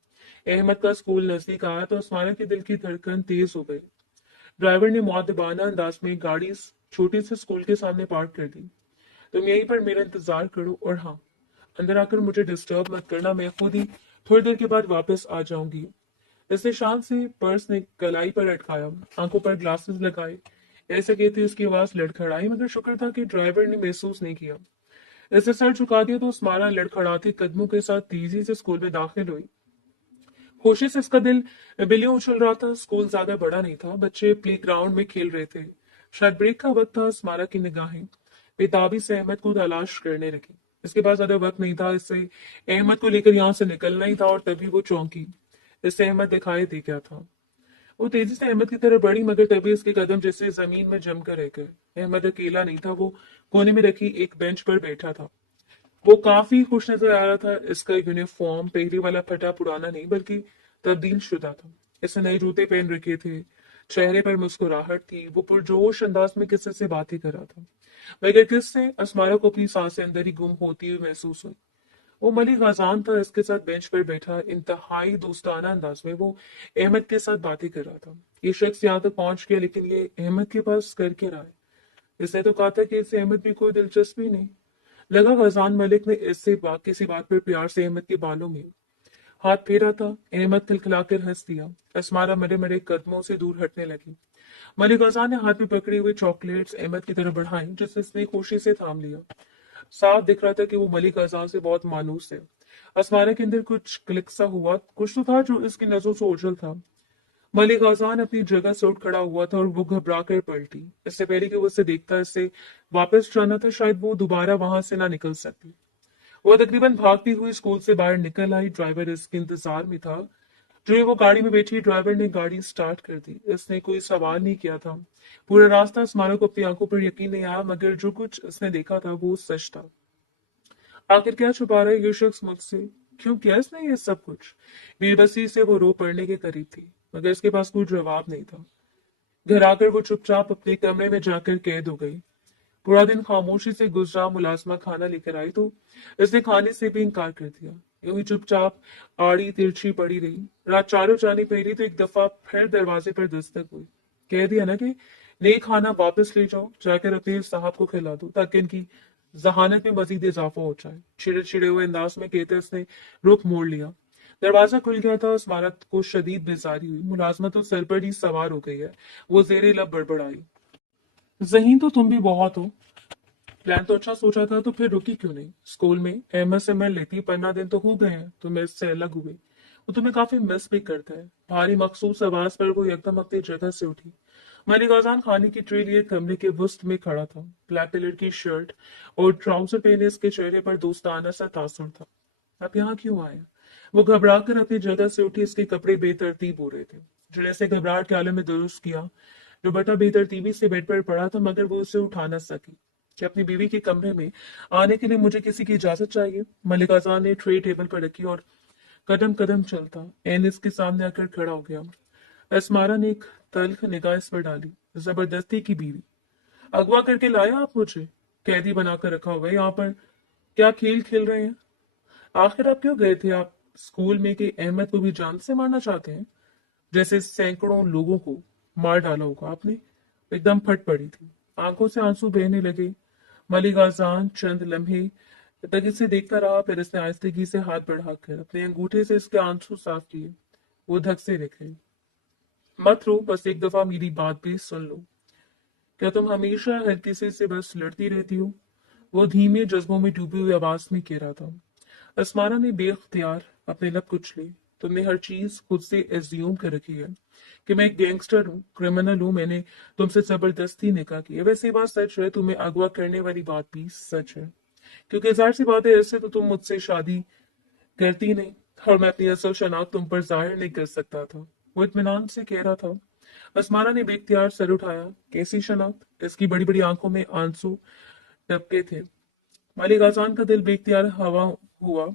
अहमद का स्कूल नजदीक आया तो उस्माना के दिल की धड़कन तेज हो गई। ड्राइवर ने मुअद्दबाना अंदाज में गाड़ी इस छोटे से स्कूल के सामने पार्क कर दी। तुम यहीं पर मेरा इंतजार करो और हाँ, अंदर आकर मुझे डिस्टर्ब मत करना। मैं खुद ही थोड़ी देर के बाद वापस आ जाऊंगी। इसने शांत से पर्स ने कलाई पर लटकाया, आंखों पर ग्लासेस लगाए। ऐसे कहते उसकी आवाज लड़खड़ाई, मगर शुक्र था कि ड्राइवर ने महसूस नहीं किया। इसने सर झुका दिया तो उस्माना लड़खड़ाते कदमों के साथ तेजी से स्कूल में दाखिल हुई। खुशी से इसका दिल बिलियों उछल रहा था। स्कूल ज्यादा बड़ा नहीं था। बच्चे प्ले ग्राउंड में खेल रहे थे। शायद ब्रेक का वक्त था। स्मारक की निगाहें बेताबी से अहमद को तलाश करने लगी। इसके पास ज्यादा वक्त नहीं था, इससे अहमद को लेकर यहाँ से निकलना ही था और तभी वो चौंकी। इससे अहमद दिखाई दे क्या था। वो तेजी से अहमद की तरफ बढ़ी, मगर तभी उसके कदम जैसे जमीन में जमकर रह गए। अहमद अकेला नहीं था, वो कोने में रखी एक बेंच पर बैठा था। वो काफी खुश नजर आ रहा था। इसका यूनिफॉर्म पहले वाला फटा पुराना नहीं बल्कि तब्दील शुदा था। इसने नए जूते पहन रखे थे, चेहरे पर मुस्कुराहट थी। वो पुरजोश अंदाज में किसी से बात ही कर रहा था, मगर किससे, असमारा को अपनी सांसें अंदर ही गुम होती हुई महसूस हुई। वो मलिक गजान था, इसके साथ बेंच पर बैठा। इंतहाई दोस्ताना अंदाज में वो अहमद के साथ बातें कर रहा था। ये शख्स यहाँ तक पहुंच गया, लेकिन ये अहमद के पास कर क्या रहा है? इसने तो कहा था कि इससे अहमद में कोई दिलचस्पी नहीं। लगा गजान मलिक ने इससे किसी बात पर प्यार से अहमद के बालों में हाथ फेरा था। अहमद खिलखिलाकर हंस दिया। असमारा मरे मरे कदमों से दूर हटने लगी। मलिक गजान ने हाथ में पकड़ी हुई चॉकलेट्स अहमद की तरफ बढ़ाई, जिसे इसने खुशी से थाम लिया। साफ दिख रहा था कि वो मलिक अजान से बहुत मानूस है। असमारा के अंदर कुछ क्लिक सा हुआ, कुछ तो था जो इसकी नजरों से ओझल था। मलिक आजान अपनी जगह से उठ खड़ा हुआ था और वो घबरा कर पलटी। इससे पहले कि वो उसे देखता, इससे वापस जाना था, शायद वो दोबारा वहां से ना निकल सके। वो तकरीबन भागती हुई स्कूल से बाहर निकल आई। ड्राइवर इसके इंतजार में था। जो ही वो गाड़ी में बैठी, ड्राइवर ने गाड़ी स्टार्ट कर दी। इसने कोई सवाल नहीं किया था। पूरा रास्ता स्मारक को अपनी आंखों पर यकीन नहीं आया, मगर जो कुछ उसने देखा था वो सच था। आखिर क्या छुपा रहा है ये शख्स मुझसे? क्यों किया इसने ये सब कुछ? बेबसी से वो रो पड़ने के करीब थी, मगर इसके पास कोई जवाब नहीं था। घर आकर वो चुपचाप अपने कमरे में जाकर कैद हो गई। पूरा दिन खामोशी से गुजरा। मुलाजमा खाना लेकर आई तो इसने खाने से भी इनकार कर दिया। यूं ही चुपचाप आड़ी तिरछी पड़ी रही। रात चारों जानी पड़ी तो एक दफा फिर दरवाजे पर दस्तक हुई। कह दिया ना कि नहीं खाना वापस ले जाओ, जाकर अपने साहब को खिला दो ताकि इनकी जहानत में मजीद इजाफा हो जाए। छिड़े छिड़े हुए अंदाज में कहते उसने रुख मोड़ लिया। दरवाजा खुल गया था। उस इमारत को शदीद बेजारी हुई। मुलाजमा तो सर पर ही सवार हो गई है। वो जेरे लब बड़बड़ाई, जहीन तो तुम भी बहुत हो। प्लान तो अच्छा सोचा था, तो फिर रुकी क्यों नहीं? स्कूल में अहमद से मिल लेती। 15 दिन तो हो गए हैं तुम्हें इससे अलग हुए। वो तुम्हें काफी मिस भी करता है। भारी मखसूस आवाज पर वो एकदम अपनी जगह से उठी। मलिक आजान खाने की ट्रे लिए कमरे के वसत में खड़ा था। ब्लैक कलर की शर्ट और ट्राउजर पहने इसके चेहरे पर दोस्ताना सा तासुर था। आप यहाँ क्यों आए? वो घबरा कर अपनी जगह से उठी। इसके कपड़े बेतरतीब हो रहे थे, जिन्हें से घबराहट के आलम में दुरुस्त किया। दुपट्टा बेतरतीबी से बेड पर पड़ा था, मगर वो उसे उठा न सकी। कि अपनी बीवी के कमरे में आने के लिए मुझे किसी की इजाजत चाहिए। मलिक आजान ने ट्रे टेबल पर रखी और कदम कदम चलता एनिस के सामने आकर खड़ा हो गया। असमारा ने एक तल्ख निगाह इस पर डाली। जबरदस्ती की बीवी, अगवा करके लाया आप मुझे? कैदी बनाकर रखा हुआ है यहाँ पर? क्या खेल खेल रहे हैं? आखिर आप क्यों गए थे? आप स्कूल में कि अहमद को भी जान से मारना चाहते हैं, जैसे सैकड़ों लोगों को मार डाला होगा आपने? एकदम फट पड़ी थी। आंखों से आंसू बहने लगे। मलिक आजान चंद लम्हे तक इसे देखता रहा, फिर इसने आहिस्तगी से हाथ बढ़ाकर अपने अंगूठे से इसके आंसू साफ किए। वो धक से रखे। मत रो, बस एक दफा मेरी बात भी सुन लो। क्या तुम हमेशा हर किसी से बस लड़ती रहती हो? वो धीमे जज्बों में डूबी हुई आवाज में कह रहा था। असमाना ने बेख्तियार अपने लब कुचले। तुमने हर चीज खुद से एज्यूम कर रखी है कि मैं एक गैंगस्टर हूँ, क्रिमिनल हूँ। मैंने तुमसे जबरदस्ती निकाह की है। वैसे ये बात सच है, तुम्हें अगवा करने वाली बात भी सच है, क्योंकि जाहिर सी बात है ऐसे तो तुम मुझसे शादी करती नहीं, और मैं अपनी असल शनाख्त तुम पर जाहिर नहीं कर सकता था। वो इत्मीनान से कह रहा था। असमाना ने बेख्तियार सर उठाया। कैसी शनाख्त? इसकी बड़ी बड़ी आंखों में आंसू टपके थे। मलिक आजान का दिल बेख्तियार हवा हुआ।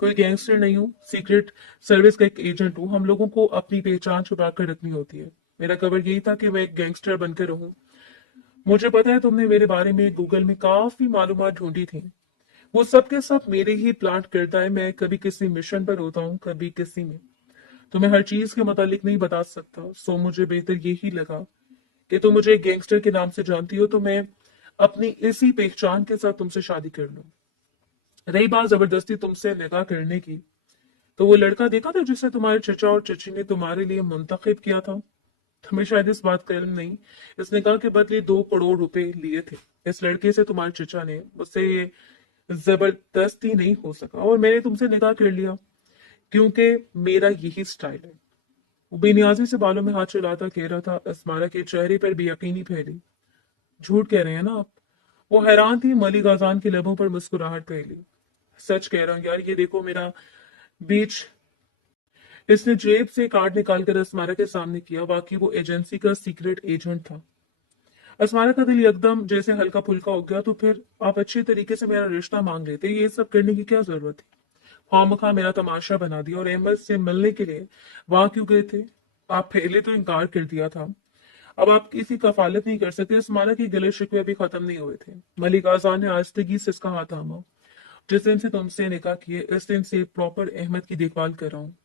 कोई गैंगस्टर नहीं हूँ, सीक्रेट सर्विस का एक एजेंट हूँ। हम लोगों को अपनी पहचान छुपा कर रखनी होती है। मेरा कवर यही था कि मैं एक गैंगस्टर बनकर रहूं। मुझे पता है तुमने मेरे बारे में गूगल में काफी मालूमात ढूंढी थी। वो सब के सब मेरे ही प्लांट करता है। मैं कभी किसी मिशन पर होता हूँ, कभी किसी में। तुम्हें हर चीज के मुतालिक नहीं बता सकता, सो मुझे बेहतर यही लगा कि तुम मुझे एक गैंगस्टर के नाम से जानती हो, तो मैं अपनी इसी पहचान के साथ तुमसे शादी कर लूं। रही बात जबरदस्ती तुमसे निकाह करने की, तो वो लड़का देखा था जिसे तुम्हारे चचा और चची ने तुम्हारे लिए मुंतखब किया था? तुम्हें शायद इस बात का इल्म नहीं। इसने कहा कि बदले 2 करोड़ रुपए लिए थे इस लड़के से तुम्हारे चचा ने। उससे ये जबरदस्ती नहीं हो सका और मैंने तुमसे निकाह कर लिया, क्योंकि मेरा यही स्टाइल है। वो बेनियाजी से बालों में हाथ चलाता कह रहा था। असमारा के चेहरे पर बेयकीनी फैली। झूठ कह रहे हैं ना आप? वो हैरान थी। मलिक आजान के लबों पर मुस्कुराहट फैली। सच कह रहा हूँ यार, ये देखो मेरा बीच। इसने जेब से कार्ड निकालकर असमारा के सामने किया। वाकई वो एजेंसी का सीक्रेट एजेंट था। असमारा का दिल एकदम जैसे हल्का फुल्का हो गया। तो फिर आप अच्छे तरीके से मेरा रिश्ता मांग लेते, ये सब करने की क्या जरूरत थी? खामखा मेरा तमाशा बना दिया। और अहमद से मिलने के लिए वहां क्यों गए थे? आप पहले तो इनकार कर दिया था, अब आप किसी कफालत नहीं कर सकते। असमारा के गले शिकवे अभी खत्म नहीं हुए थे। मलिक आजान ने आस्तगी से इसका हाथ थामा। जिस दिन से तुमसे निकाह किए इस दिन से प्रॉपर अहमद की देखभाल कर रहा हूँ।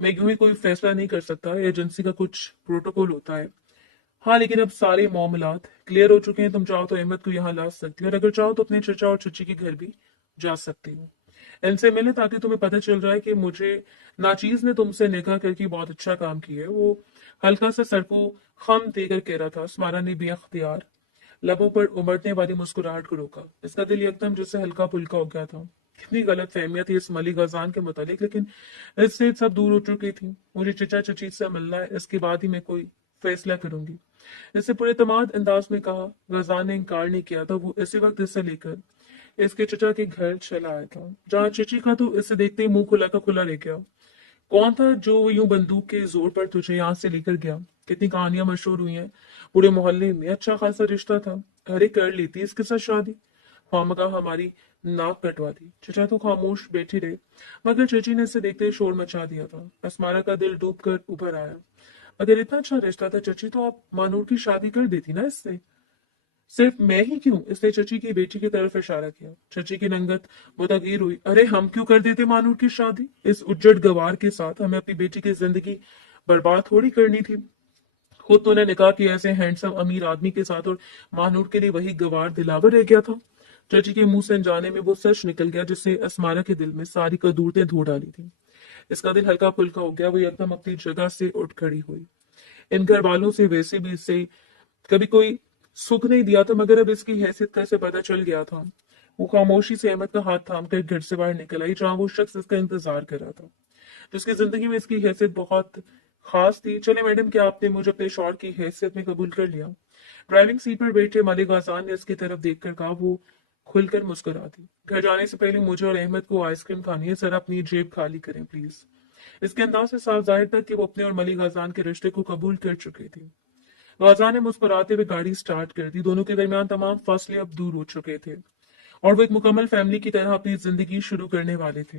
मैं यूं ही कोई फैसला नहीं कर सकता, एजेंसी का कुछ प्रोटोकॉल होता है। हाँ, लेकिन अब सारे मामलात क्लियर हो चुके हैं। तुम चाहो तो अहमद को यहाँ ला सकती हो, और अगर चाहो तो अपने चचा और चची के घर भी जा सकती हो। इनसे मिले ताकि तुम्हें पता चल जाए कि मुझे नाचीज ने तुमसे निकाह करके बहुत अच्छा काम किया है। वो हल्का सा सर को खम देकर कह रहा था। स्मारा ने बेअख्तियार लबों पर उमड़ने वाली मुस्कुराहट को रोका। इसका दिल एकदम जैसे हल्का फुल्का हो गया था। कितनी गलत फहमियां थी इस मलिक गजान के मुतालिक, लेकिन इससे सब दूर हो चुकी थी। मुझे चचा चची से मिलना है, इसके बाद ही मैं कोई फैसला करूंगी। इससे पूरे तमाद अंदाज में कहा। गजान ने इनकार नहीं किया था। वो इसी वक्त इससे लेकर इसके चचा के घर चला आया था, जहाँ चची का तो इसे देखते ही मुंह खुला का खुला रह गया। कौन था जो यूं बंदूक के जोर पर तुझे यहाँ से लेकर गया? कितनी कहानियां मशहूर हुई हैं पूरे मोहल्ले में, अच्छा खासा रिश्ता था, अरे कर लेती इसके साथ शादी। खामगा हमारी नाक कटवा दी। चचा तो खामोश बैठी रहे, मगर चची ने इसे देखते ही शोर मचा दिया था। असमारा का दिल डूब कर उभर आया। अगर इतना अच्छा रिश्ता था चची, तो आप मानूर की शादी कर देती ना इससे। सिर्फ मैं ही क्यों? इसने चची की बेटी की तरफ इशारा किया। चची की रंगत मुतगीर हुई। अरे हम क्यों कर देते मानूर की शादी? इस उज्जड़ गवार के साथ हमें अपनी बेटी की जिंदगी बर्बाद थोड़ी करनी थी। खुद तूने निकाह किया ऐसे हैंडसम अमीर आदमी के साथ, और मानूर के लिए वही गवार दिलावर रह गया था। चची के मुंह से अनजाने में वो सच निकल गया जिससे असमारा के दिल में सारी कदूरतें धो डाली थी। इसका दिल हल्का फुल्का हो गया। वो एकदम अपनी जगह से उठ खड़ी हुई। इन घर वालों से वैसे भी इससे कभी कोई सुख नहीं दिया था, मगर अब इसकी हैसियत का इसे पता चल गया था। वो खामोशी से अहमद का हाथ थाम कर घर से बाहर निकल आई, जहां वो शख्स इसका इंतजार कर रहा था, जिसकी जिंदगी में इसकी हैसियत बहुत खास थी। चले मैडम, क्या आपने मुझे अपने शौहर की हैसियत में कबूल कर लिया? ड्राइविंग सीट पर बैठे मलिक आजान ने इसकी तरफ देखकर कहा। वो खुलकर मुस्कुरा दी। घर जाने से पहले मुझे और अहमद को आइसक्रीम खानी है सर, अपनी जेब खाली करें प्लीज। इसके अंदाज से साफ जाहिर था कि वो अपने और मलिक आजान के रिश्ते को कबूल कर चुके थे। राजा ने मुस्कुराते हुए गाड़ी स्टार्ट कर दी। दोनों के दरमियान तमाम फासले अब दूर हो चुके थे, और वो एक मुकम्मल फैमिली की तरह अपनी जिंदगी शुरू करने वाले थे।